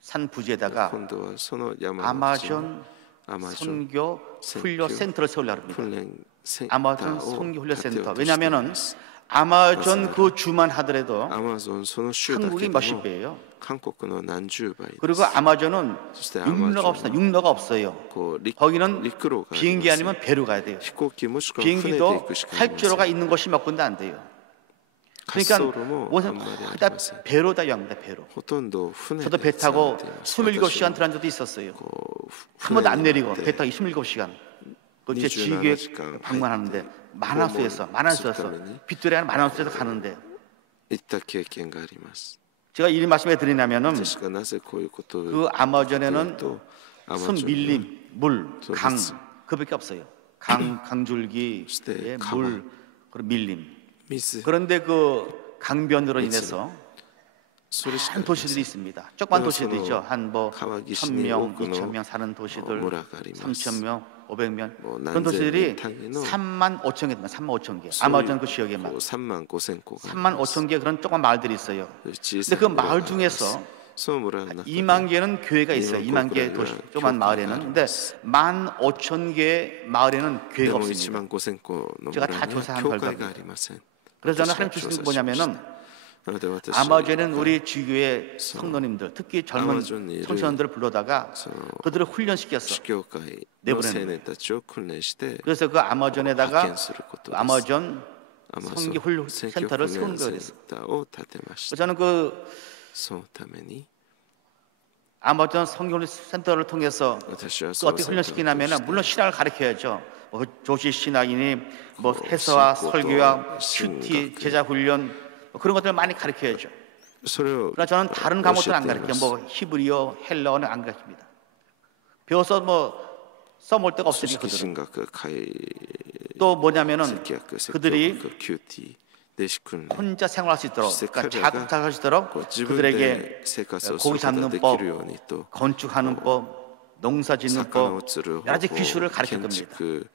산 부지에다가 今度はその山の地に 아마존 アマゾン 선교 훈련 센터를 세우려고 합니다. 訓練セン 아마존 ターを 선교 훈련 建てよ 센터. うとしてい 왜냐하면은 ます。 아마존 그 주만 하더라도 アマゾンその州だけ 한국이 でも 몇십 배예요. 韓国の何十倍です。 그리고 아마존은 진짜 육로가 아마존은 없어요. 육로가 없어요. こう陸 거기는 陸路があり 비행기 ません 아니면 배로 가야 돼요. 飛行機もしくは船で行 비행기도 くしかありません。 활주로가 있는 곳이 몇 군데 안 돼요. 滑 그러니까 走路もあ 모든 んまりあり 다 ません。 배로 다 여행합니다. 배로. ほとんど船 저도 で 배 使わ 타고 れています。 27시간 私 들어간 적도 있었어요. もこう 한 번도 안 船に 내리고 乗って 배 타고 27시간. 그제 27 지교에 시간 방문하는데 하이트 만화수에서 만화수에서 수다면이 빅토리아는 만화수에서 가는데 行った経験があります。 제가 이 말씀에 드리냐면은 私がなぜこういうことを 그 아마존에는 とアマ 손 ゾン 밀림, 물, 저 강 있어. 그밖에 없어요. 강줄기, 시대 예, 가마. 물, 그리고 밀림. 水 그런데 그 강변으로 그치. 인해서 それしか 한 도시들이 있습니다. 조그만 그래서 도시들이죠. 한 뭐 가와기시니 1,000명, 오크노 2,000명 사는 도시들, 뭐라가 아리마스. 3,000명, 500명 뭐 그런 도시들이 난제는 3만 5천 개, 3만 5천 개. そういう 아마존 그 지역에만 3万5千個 3만 5천 개 그런 조그만 마을들이 있어요. 小さ 근데 い 그 村が 마을 あります 중에서 その村の中で 2만 개는 교회가 있어요. 2만 개 도시, 조그만 마을에는. 근데 1만 5천 개 마을에는 で 교회가 も 없습니다. 1万5千個の 제가 村 다 に 조사한 教会 결과입니다. がありません。 그래서 저는 私は 하나님 주시는 게 調査しました 뭐냐면은 なので私 아마존은 우리 주교의 성도님들, 특히 젊은 아마존 일을 청소년들을 불러다가 その 그들을 훈련시켰어. 主教会の 내보내는 青年たちを訓練して 그래서 그 派 아마존에다가 遣することです。 아마존 アマゾン 성기 훈련 選挙 센터를 訓 세운 練 거예요. センターを建てまし 그래서 た。 저는 그 そのために 아마존 성기 훈련 센터를 통해서 私は 그 そう 어떻게 センターを通 훈련시키냐면은 して 물론 신학을 가르쳐야죠. 뭐 조시 신학이니 뭐 해서와 신고도 설교와 신학. 큐티 제자 훈련 뭐 그런 것들을 많이 가르쳐야죠. それを 그러나 저는 다른 과목들은 안 教えていま 가르쳐요. す。 뭐 히브리어, 헬라어는 안 가르칩니다. 배워서 뭐 써볼 데가 組 없으니까 織 그들은. 神学会 또 뭐냐면은 説教説教 그들이 学キューティー弟子訓練 혼자 생활할 수 있도록 글쎄, 그러니까 카레가 자급자족할 수 있도록 こう自分 그들에게 で生活をす 고기 ることが 잡는 でき 법, るようにと 건축하는 법, 농사 짓는 魚を 법 釣る 여러 가지 方 기술을 法 가르칠 建 겁니다. 築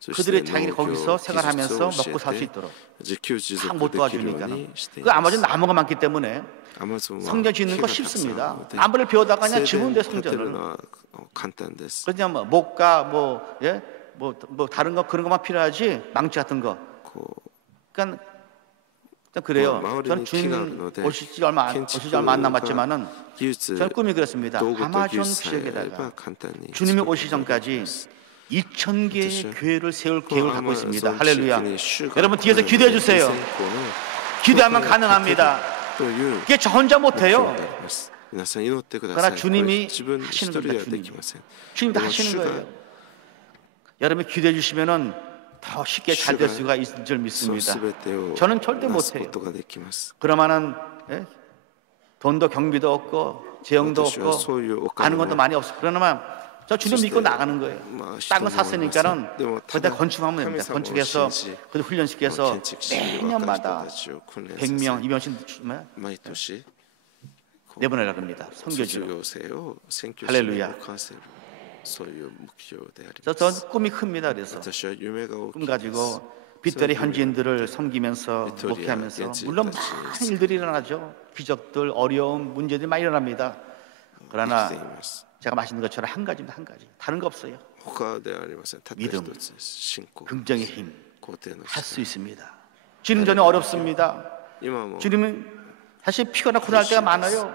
そして 그들이 農 자기네 業 거기서 技術 생활하면서 を 먹고 教 살 수 えて 있도록 自給自 다 足 못 できるよう 도와주니까 にしてい 그 ます 아마존 나무가 많기 때문에 アマゾンは 성전 짓는 거 木がたくさんある 쉽습니다. ので 나무를 베어다가 그냥 正 지으면 殿 돼 建てる 성전을. のは簡単です 그냥 뭐 목가 뭐 예? 뭐 다른 거 그런 것만 필요하지 망치 같은 거. こう 그러니까 그래요. 뭐 저는 마을이 주님 키가 그런데 오시지 얼마 안 남았지만은 技術 저는 꿈이 그렇습니다. 道具と技 아마존 術さえあれば 지역에다가 簡単に 주님이 作る 오시기 전까지 2,000개의 그렇죠. 교회를 세울 계획을 갖고 있습니다. 아마존 할렐루야. 지역에 슈가 여러분 뒤에서 기도해 주세요. 2000 기도하면 가능합니다. という 그게 저 혼자 目標 못해요. があります皆さん祈ってくだ 그러나 さい 주님이 自分一人ではできません 주님 다 でも 하시는 主が 거예요. 여러분이 기도해 주시면은 더 쉽게 잘 될 수가 있을 줄 そう 믿습니다. 全てを 저는 절대 なすこ 못해요. とができます 그러면은 예? 돈도 경비도 없고 재용도 私は 없고 そういうお 아는 金 것도 も 많이 없어. 그러면 저 주님 글쎄, 믿고 나가는 거예요. 뭐 땅을 시도는 샀으니까는 모르겠어요. 근데 뭐 거기다 다들 건축하면 됩니다. 하면서 건축해서 뭐 그 훈련시켜서建築士 매년마다 若い人たちを訓練させ 100명, 200씩 毎年 내보내려고 합니다. 卒 선교지로. 業生を選挙 할렐루야. に向かわせるそういう目標であり 저 ます 꿈이 큽니다. 그래서 私は夢が大き 꿈 いです 가지고 빗들이 현지인들을 섬기면서 빗돌이야, 목회하면서 현지 물론 다시 많은 일들이 일어나죠. 기적들, 어려움, 문제들이 많이 일어납니다. 그러나 生きています 제가 말씀드린 것처럼 한 가지입니다. 한 가지. 다른 거 없어요. 他ではありませんたった 믿음 一つです信仰 긍정의 힘. 肯定の 할 수 力 있습니다. 주님 전에 어렵습니다. 今も 주님은 사실 피곤하고 고날 때가 많아요.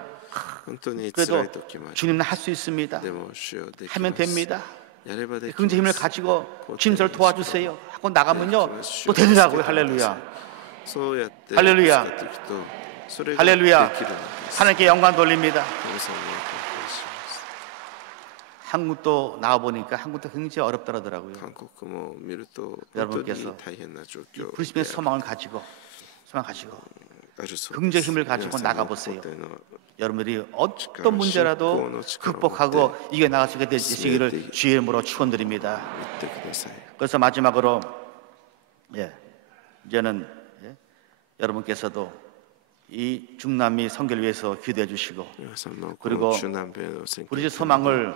本当に辛 그래도 い時もあり 주님은 할 수 있습니다. でも主よでき 하면 ます 됩니다. やればでき 긍정 ま 힘을 す 가지고 주님을 도와주세요. 하고 나가면요 또 되더라고요. 할렐루야. そうやって 할렐루야. 使っていくとそれが 할렐루야. できるのです 하나님께 영광 돌립니다. 神様に感謝します 한국도 나와 보니까 한국도 굉장히 어렵더라고요. 韓国も見ると 여러분 本当に 께서 大変な状況 부르심의 소망을 가지고 긍정 힘을 가지고 나가보세요. 여러분들이 어떤 문제라도 극복하고 이겨나갈 수 있게 되시기를 주의 이름으로 축원드립니다. 그래서 마지막으로 이제는 여러분께서도 이 중남미 선교를 위해서 기도해 주시고, 그리고 우리 소망을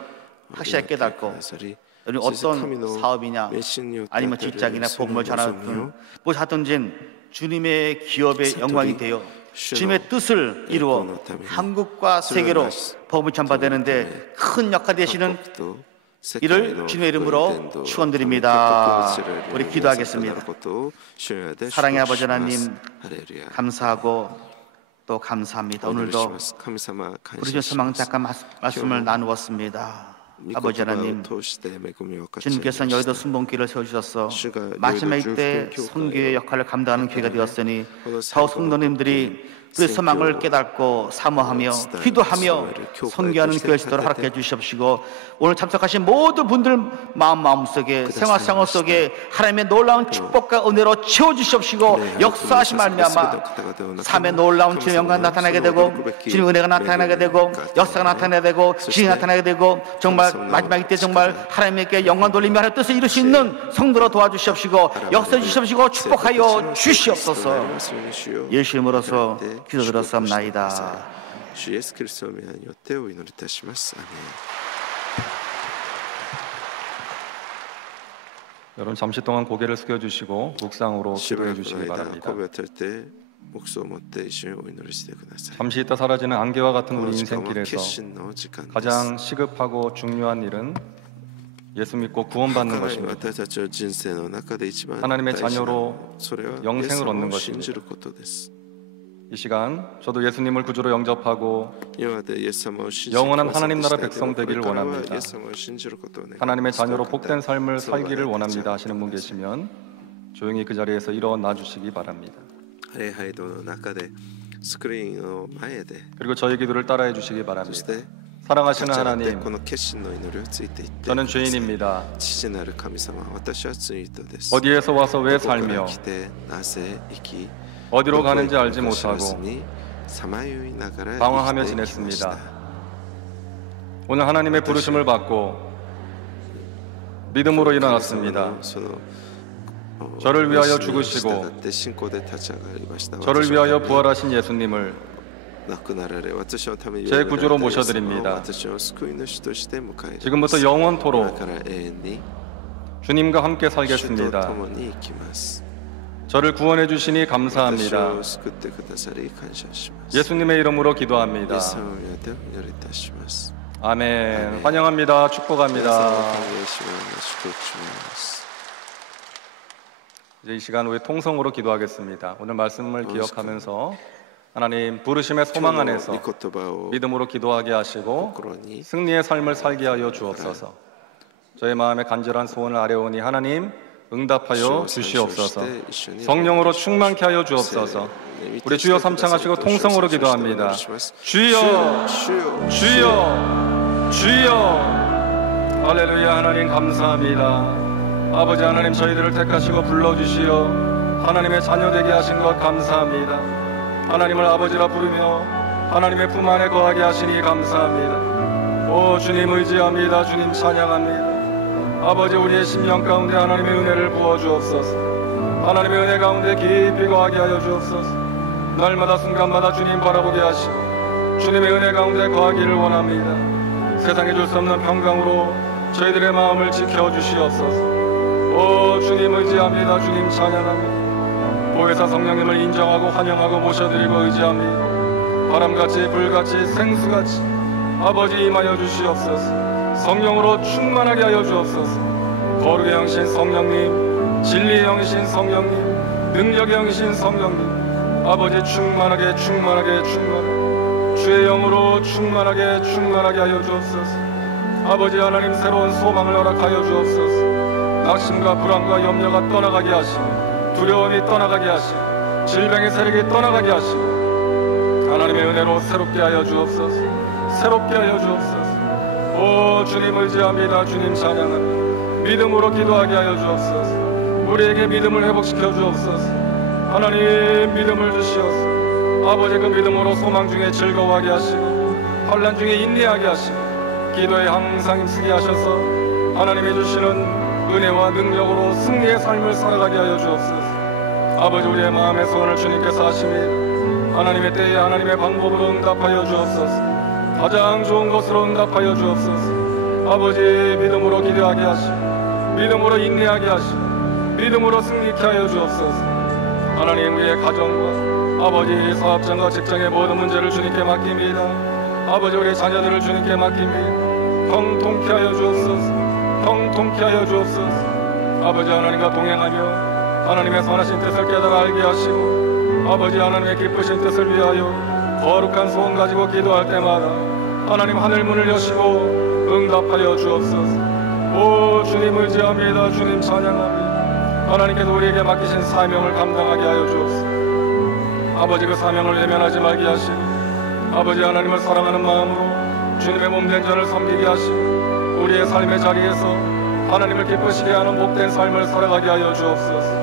확실하게 깨닫고 어떤 사업이냐 아니면 직장이나 복음을 전하든 무엇 하든지 주님의 기업의 영광이 되어 주님의 뜻을 이루어 한국과 세계로 복음을 전파되는데 큰 역할이 되시는 이를 주님의 이름으로 축원드립니다. 우리 기도하겠습니다. 사랑의 아버지 하나님, 감사하고 또 감사합니다. 오늘도 우리 소망 잠깐 말씀을 나누었습니다. 아버지 하나님, 주님께서는 여의도 순복음교회를 세워주셔서 마지막 때 선교의 역할을 감당하는 교회가 되었으니 더 성도님들이 그 소망을 깨닫고 사모하며 기도하며 선교하는 교회 시도를 허락해 주시옵시고, 오늘 참석하신 모든 분들 마음속에 생활 속에 하나님의 놀라운 축복과 은혜로 채워주시옵시고, 역사하시 말미암아 삶의 놀라운 주님의 영광이 나타나게 되고 주님의 은혜가 나타나게 되고 역사가 나타나게 되고 신이 나타나게 되고, 정말 마지막 때 정말 하나님께 영광 돌리며 하나님의 뜻을 이룰 수 있는 성도로 도와주시옵시고 역사해 주시옵시고 축복하여 주시옵소서. 예수 이름으로서 기도드렸사옵나이다. 주 예수 그리스도의 이름으로 기도드리옵나이다. 아멘. 여러분 잠시 동안 고개를 숙여주시고 묵상으로 기도해 주시기 바랍니다. 잠시 있다 사라지는 안개와 같은 우리 인생길에서 가장 시급하고 중요한 일은 예수 믿고 구원받는 것입니다. 하나님의 자녀로 영생을 얻는 것입니다. 이 시간 저도 예수님을 구주로 영접하고 영원한 하나님 나라 백성 되기를 원합니다. 하나님의 자녀로 복된 삶을 살기를 원합니다 하시는 분 계시면 조용히 그 자리에서 일어나 주시기 바랍니다. 그리고 저희 기도를 따라해 주시기 바랍니다. 사랑하시는 하나님, 저는 죄인입니다. 어디에서 와서 왜 살며 어디로 가는지 알지 못하고 방황하며 지냈습니다. 오늘 하나님의 부르심을 받고 믿음으로 일어났습니다. 저를 위하여 죽으시고 저를 위하여 부활하신 예수님을 제 구주로 모셔드립니다. 지금부터 영원토록 주님과 함께 살겠습니다. 저를 구원해 주시니 감사합니다. 예수님의 이름으로 기도합니다. 아멘. 환영합니다. 축복합니다. 이제 이 시간 우리 통성으로 기도하겠습니다. 오늘 말씀을 기억하면서 하나님 부르심의 소망 안에서 믿음으로 기도하게 하시고 승리의 삶을 살게 하여 주옵소서. 저의 마음에 간절한 소원을 아뢰오니 하나님 응답하여 주시옵소서. 성령으로 충만케 하여 주옵소서. 우리 주여 삼창하시고 통성으로 기도합니다. 주여, 주여, 주여. 할렐루야. 하나님 감사합니다. 아버지 하나님, 저희들을 택하시고 불러주시어 하나님의 자녀 되게 하신 것 감사합니다. 하나님을 아버지라 부르며 하나님의 품 안에 거하게 하시니 감사합니다. 오 주님 의지합니다. 주님 찬양합니다. 아버지, 우리의 심령 가운데 하나님의 은혜를 부어주옵소서. 하나님의 은혜 가운데 깊이 거하게 하여 주옵소서. 날마다 순간마다 주님 바라보게 하시고 주님의 은혜 가운데 거하기를 원합니다. 세상에 줄 수 없는 평강으로 저희들의 마음을 지켜주시옵소서. 오 주님 의지합니다. 주님 찬양합니다. 보혜사 성령님을 인정하고 환영하고 모셔드리고 의지합니다. 바람같이 불같이 생수같이 아버지 임하여 주시옵소서. 성령으로 충만하게 하여 주옵소서. 거룩의 영신 성령님, 진리의 영신 성령님, 능력의 영신 성령님, 아버지 충만하게 주의 영으로 충만하게 하여 주옵소서. 아버지 하나님, 새로운 소망을 허락하여 주옵소서. 낙심과 불안과 염려가 떠나가게 하시고 두려움이 떠나가게 하시고 질병의 세력이 떠나가게 하시고 하나님의 은혜로 새롭게 하여 주옵소서. 새롭게 하여 주옵소서. 오 주님 의지합니다. 주님 찬양합니다. 믿음으로 기도하게 하여 주옵소서. 우리에게 믿음을 회복시켜 주옵소서. 하나님 믿음을 주시옵소서. 아버지 그 믿음으로 소망 중에 즐거워하게 하시고 환난 중에 인내하게 하시고 기도에 항상 힘쓰게 하셔서 하나님이 주시는 은혜와 능력으로 승리의 삶을 살아가게 하여 주옵소서. 아버지 우리의 마음의 소원을 주님께서 하시니 하나님의 때에 하나님의 방법으로 응답하여 주옵소서. 가장 좋은 것으로 응답하여 주옵소서. 아버지 믿음으로 기도하게 하시고 믿음으로 인내하게 하시고 믿음으로 승리케 하여 주옵소서. 하나님 우리의 가정과 아버지 사업장과 직장의 모든 문제를 주님께 맡깁니다. 아버지 우리의 자녀들을 주님께 맡깁니다. 형통케 하여 주옵소서. 형통케 하여 주옵소서. 아버지 하나님과 동행하며 하나님의 선하신 뜻을 깨달아 알게 하시고 아버지 하나님의 기쁘신 뜻을 위하여 거룩한 소원 가지고 기도할 때마다 하나님 하늘 문을 여시고 응답하여 주옵소서. 오 주님 의지합니다. 주님 찬양합니다. 하나님께서 우리에게 맡기신 사명을 감당하게 하여 주옵소서. 아버지 그 사명을 외면하지 말게 하시고 아버지 하나님을 사랑하는 마음으로 주님의 몸된 전을 섬기게 하시고 우리의 삶의 자리에서 하나님을 기쁘시게 하는 복된 삶을 살아가게 하여 주옵소서.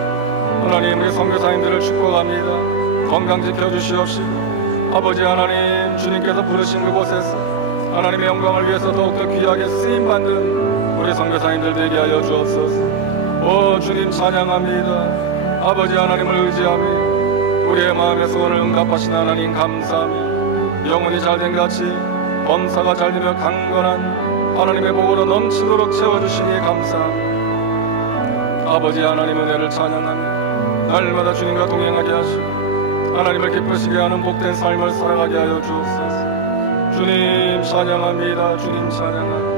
하나님 우리 선교사님들을 축복합니다. 건강 지켜주시옵시고 아버지 하나님 주님께서 부르신 그곳에서 하나님의 영광을 위해서 더욱더 귀하게 쓰임받는 우리 선교사님들 되게 하여 주옵소서. 오 주님 찬양합니다. 아버지 하나님을 의지하며 우리의 마음의 소원을 응답하신 하나님 감사하며 영혼이 잘된 같이 범사가 잘되며 강건한 하나님의 복으로 넘치도록 채워주시니 감사합니다. 아버지 하나님 은혜를 찬양하며 날마다 주님과 동행하게 하시고 하나님을 기쁘시게 하는 복된 삶을 살아가게 하여 주옵소서. 주님 찬양합니다. 주님 찬양합니다.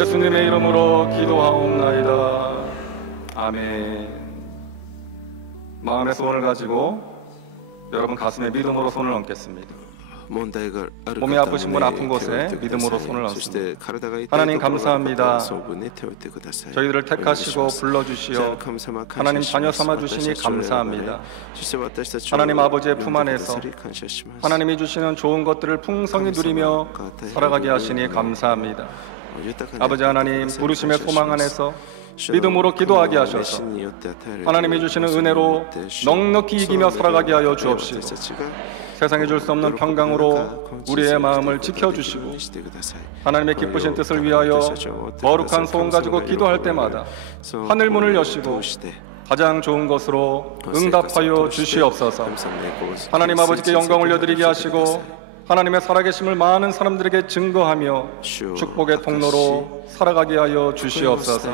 예수님의 이름으로 기도하옵나이다. 아멘. 마음의 소원을 가지고 여러분 가슴에 믿음으로 손을 얹겠습니다. 몸이 아프신 분 아픈 곳에 믿음으로 손을 얹습니다. 하나님 감사합니다. 저희들을 택하시고 불러주시어 하나님 자녀 삼아주시니 감사합니다. 하나님 아버지의 품 안에서 하나님이 주시는 좋은 것들을 풍성히 누리며 살아가게 하시니 감사합니다. 아버지 하나님 부르심의 소망 안에서 믿음으로 기도하게 하셔서 하나님이 주시는 은혜로 넉넉히 이기며 살아가게 하여 주옵시고 세상에 줄 수 없는 평강으로 우리의 마음을 지켜주시고 하나님의 기쁘신 뜻을 위하여 거룩한 소원 가지고 기도할 때마다 하늘 문을 여시고 가장 좋은 것으로 응답하여 주시옵소서. 하나님 아버지께 영광 올려드리게 하시고 하나님의 살아계심을 많은 사람들에게 증거하며 축복의 통로로 살아가게 하여 주시옵소서.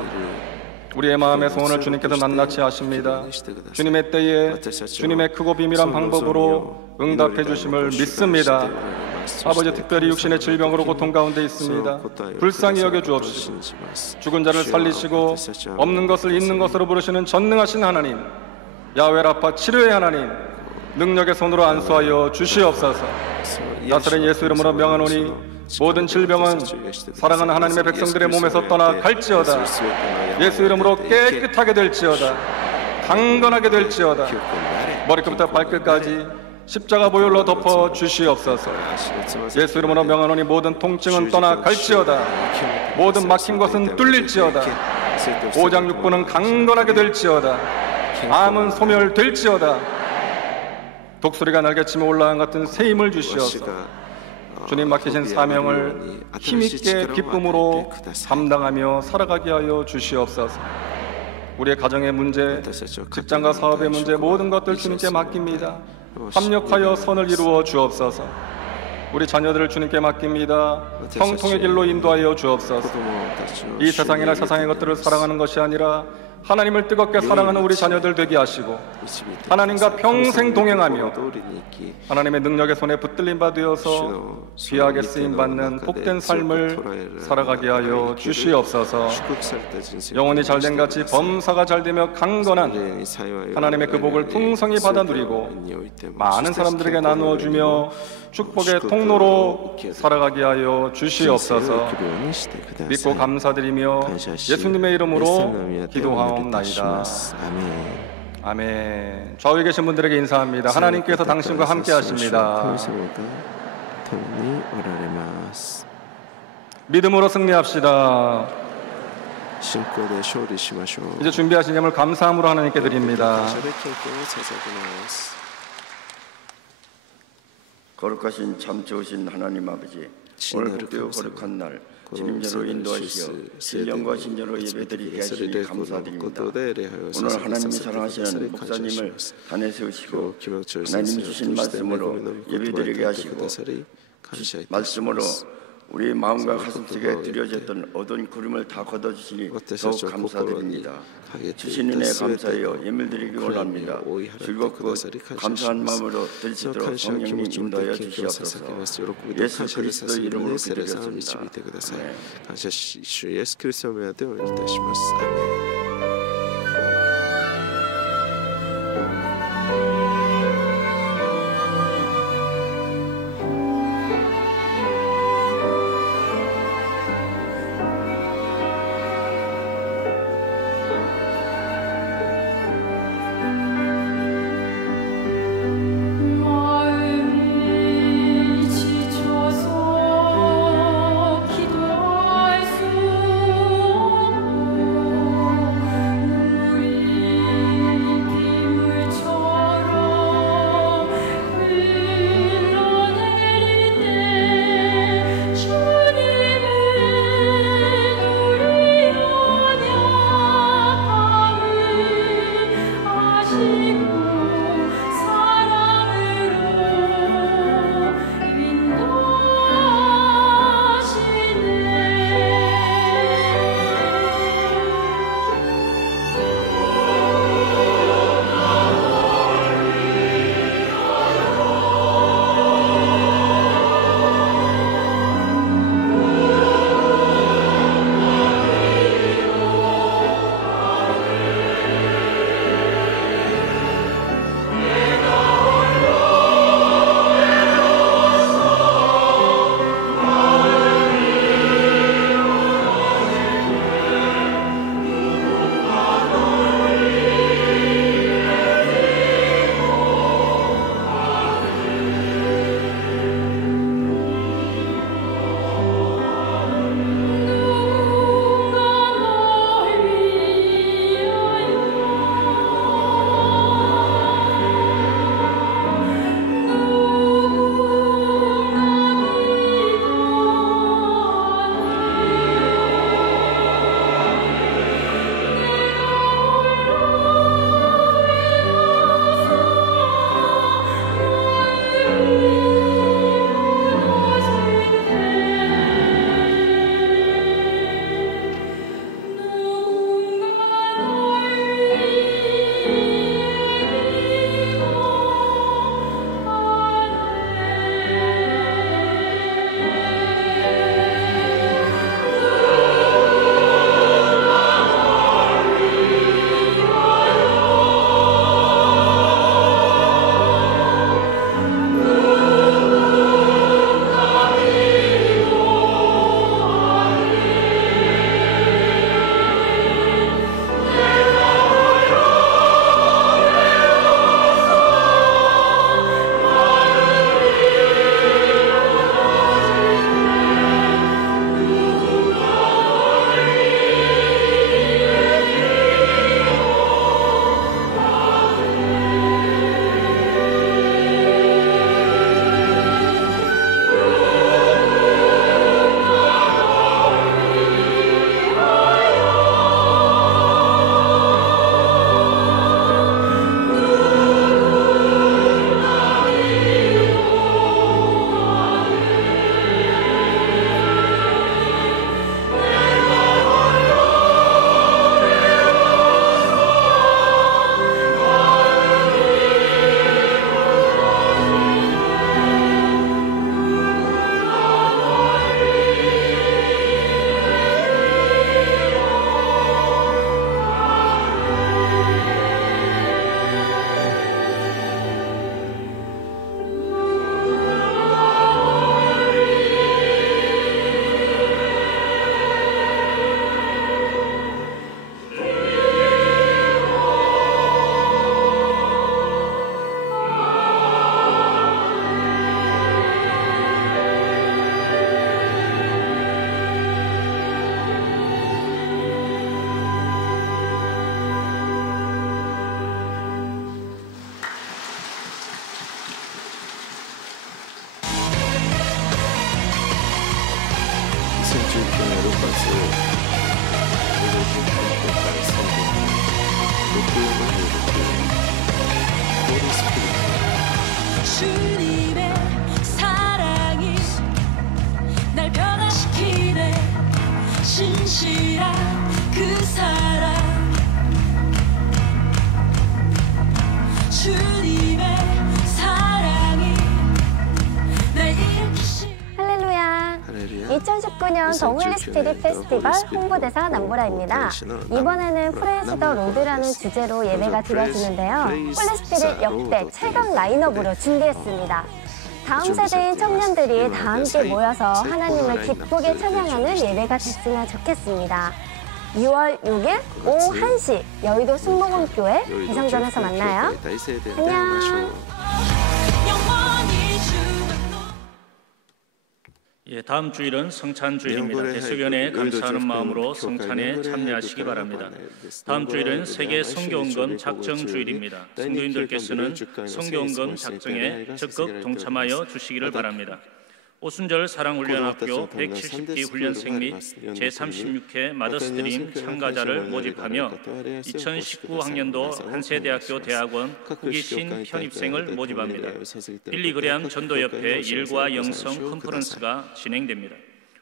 우리의 마음의 소원을 주님께서 낱낱이 하십니다. 주님의 때에 주님의 크고 비밀한 방법으로 응답해 주심을 믿습니다. 아버지 특별히 육신의 질병으로 고통 가운데 있습니다. 불쌍히 여겨 주옵시고 죽은 자를 살리시고 없는 것을 있는 것으로 부르시는 전능하신 하나님 야훼 라파 치료의 하나님 능력의 손으로 안수하여 주시옵소서. 나사렛 예수 이름으로 명하노니 모든 질병은 사랑하는 하나님의 백성들의 몸에서 떠나 갈지어다. 예수 이름으로 깨끗하게 될지어다. 강건하게 될지어다. 머리끝부터 발끝까지 십자가 보혈로 덮어 주시옵소서. 예수 이름으로 명하노니 모든 통증은 떠나 갈지어다. 모든 막힌 것은 뚫릴지어다. 오장육부는 강건하게 될지어다. 암은 소멸될지어다. 독수리가 날개치며 올라간 같은 새 힘을 주시옵소서. 주님 맡기신 사명을 힘있게 기쁨으로 감당하며 살아가게 하여 주시옵소서. 우리의 가정의 문제, 직장과 사업의 문제 모든 것들 주님께 맡깁니다. 합력하여 선을 이루어 주옵소서. 우리 자녀들을 주님께 맡깁니다. 형통의 길로 인도하여 주옵소서. 이 세상이나 세상의 것들을 사랑하는 것이 아니라 하나님을 뜨겁게 사랑하는 우리 자녀들 되게 하시고 하나님과 평생 동행하며 하나님의 능력의 손에 붙들림 받으어서 귀하게 쓰임받는 복된 삶을 살아가게 하여 주시옵소서. 영혼이 잘된 같이 범사가 잘되며 강건한 하나님의 그 복을 풍성히 받아 누리고 많은 사람들에게 나누어 주며 축복의 통로로 살아가게 하여 주시옵소서. 믿고 감사드리며 예수님의 이름으로 기도하옵나이다. 아멘. 좌우에 계신 분들에게 인사합니다. 하나님께서 당신과 함께 하십니다. 믿음으로 승리합시다. 이제 준비하신 예물 감사함으로 하나님께 드립니다. 거룩하신 참 좋으신 하나님 아버지, 오늘 복되고 거룩한 날 주님으로 인도하시어 신령과 신령으로 예배드리게 하시니 감사드립니다. 오늘 하나님이 사랑하시는 목사님을 단에 세우시고 하나님이 주신 말씀으로 예배드리게 하시고 말씀으로 우리 마음과 가슴속에 들여졌던 어두운 구름을 다 걷어주시니 더욱 감사드립니다. 주신 은혜 감사하여 예물드리기 원합니다. 즐겁고 감사한 마음으로 드릴 수 있도록 성령님 인도하여 주시옵소서. 예수 그리스도 이름으로 기도드렸습니다. 아멘. 主イエスキリストの名でお祈りいたします。アーメン。 주님의 사랑이 날 변화시키네. 신실한 그 사랑, 주님의 사랑이 날 일으키시. 할렐루야. 2019년 더 홀리 스피릿 페스티벌 홍보대사 남보라입니다. 이번에는 프레이즈 더 로드라는 주제로 예배가 드려지는데요. 홀리 스피릿 역대 최강 라인업으로 준비했습니다. 다음 세대인 청년들이 다 함께 모여서 하나님을 기쁘게 찬양하는 예배가 됐으면 좋겠습니다. 2월 6일 오후 1시 여의도 순복음교회 대성전에서 만나요. 안녕. 예, 다음 주일은 성찬 주일입니다. 대속연에 감사하는 마음으로 성찬에 참여하시기 바랍니다. 다음 주일은 세계 선교헌금 작정 주일입니다. 성도인들께서는 선교헌금 작정에 적극 동참하여 주시기를 바랍니다. 오순절 사랑훈련학교 170기 훈련생 및 제36회 마더스드림 참가자를 모집하며 2019학년도 한세대학교 대학원 후기신 편입생을 모집합니다. 빌리그레암 전도협회 일과 영성 컨퍼런스가 진행됩니다.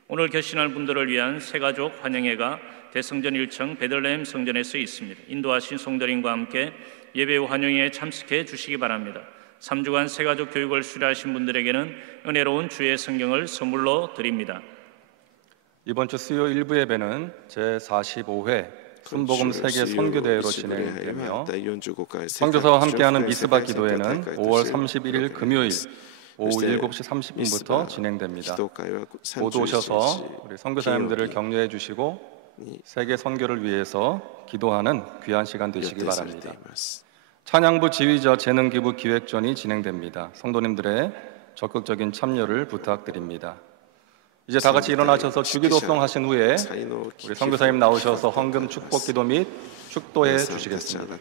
오늘 결신할 분들을 위한 새가족 환영회가 대성전 1층 베들레헴 성전에서 있습니다. 인도하신 성도님과 함께 예배 환영회에 참석해 주시기 바랍니다. 3주간 새가족 교육을 수료하신 분들에게는 은혜로운 주의 성경을 선물로 드립니다. 이번 주 수요 일부 예배는 제45회 순복음 세계 선교대회로 진행되며 선교사와 함께하는 미스바 기도회는 5월 31일 금요일 오후 7시 30분부터 진행됩니다. 모두 오셔서 우리 선교사님들을 격려해 주시고 세계 선교를 위해서 기도하는 귀한 시간 되시기 바랍니다. 찬양부 지휘자 재능기부 기획전이 진행됩니다. 성도님들의 적극적인 참여를 부탁드립니다. 이제 다 같이 일어나셔서 주기도송 하신 후에 우리 선교사님 나오셔서 헌금 축복 기도 및 축도해 주시겠습니다.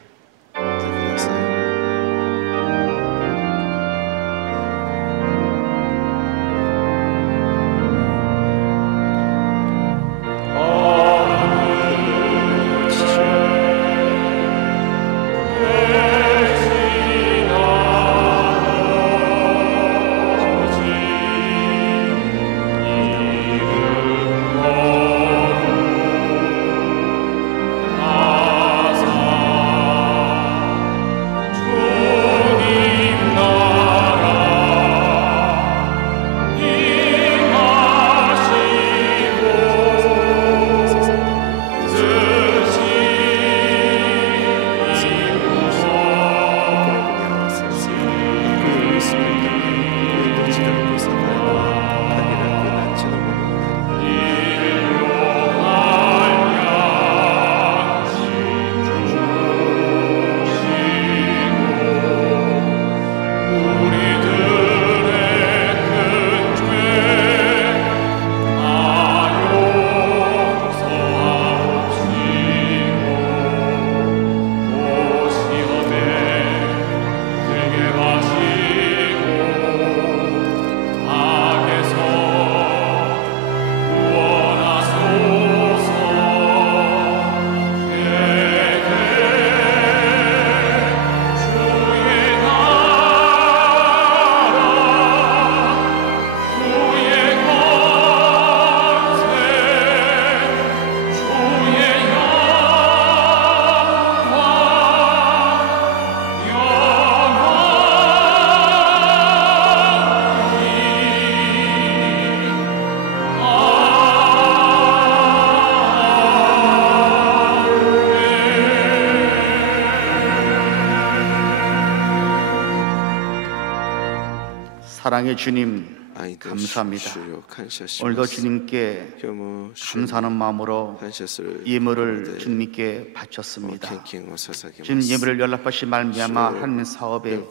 사랑의 주님 감사합니다. 오늘도 주님께 감사하는 마음으로 예물을 주님께 바쳤습니다. 주님 예물을 연락받으시 말미암아 하나님 사업에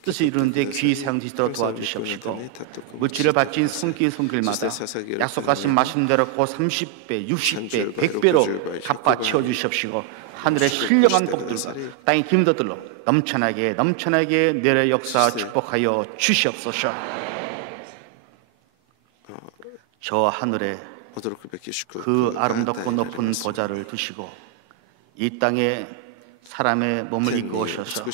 뜻을 이루는데 귀히 사용되시도록 도와주시옵시고 물질을 바친 손길마다 약속하신 말씀대로 곧 30배, 60배, 100배로 갚아 채워주시옵시고 하늘의 신령한 복들과 땅의 기름들로 넘쳐나게 내려 역사 축복하여 주시옵소서. 저 하늘에 그 아름답고 높은 보좌를 두시고 이 땅에 사람의 몸을 입고 오셔서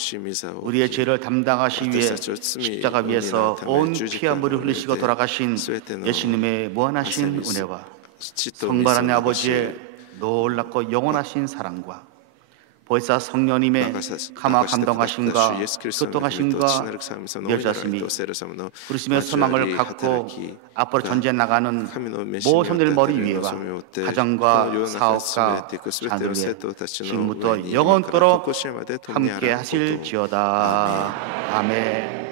우리의 죄를 담당하시기 위해 십자가 위에서 온 피와 물을 흘리시고 돌아가신 예수님의 무한하신 은혜와 성발하는 아버지의 놀랍고 영원하신 사랑과 보혜사 성령님의 감화 감동하심과 교통하심과 멸자심이 부르심의 소망을 갖고 앞으로 전쟁 나가는 모성들 머리 위에와 가정과 사업과 자녀 위에 지금부터 영원토록 함께 하실지어다. 아멘.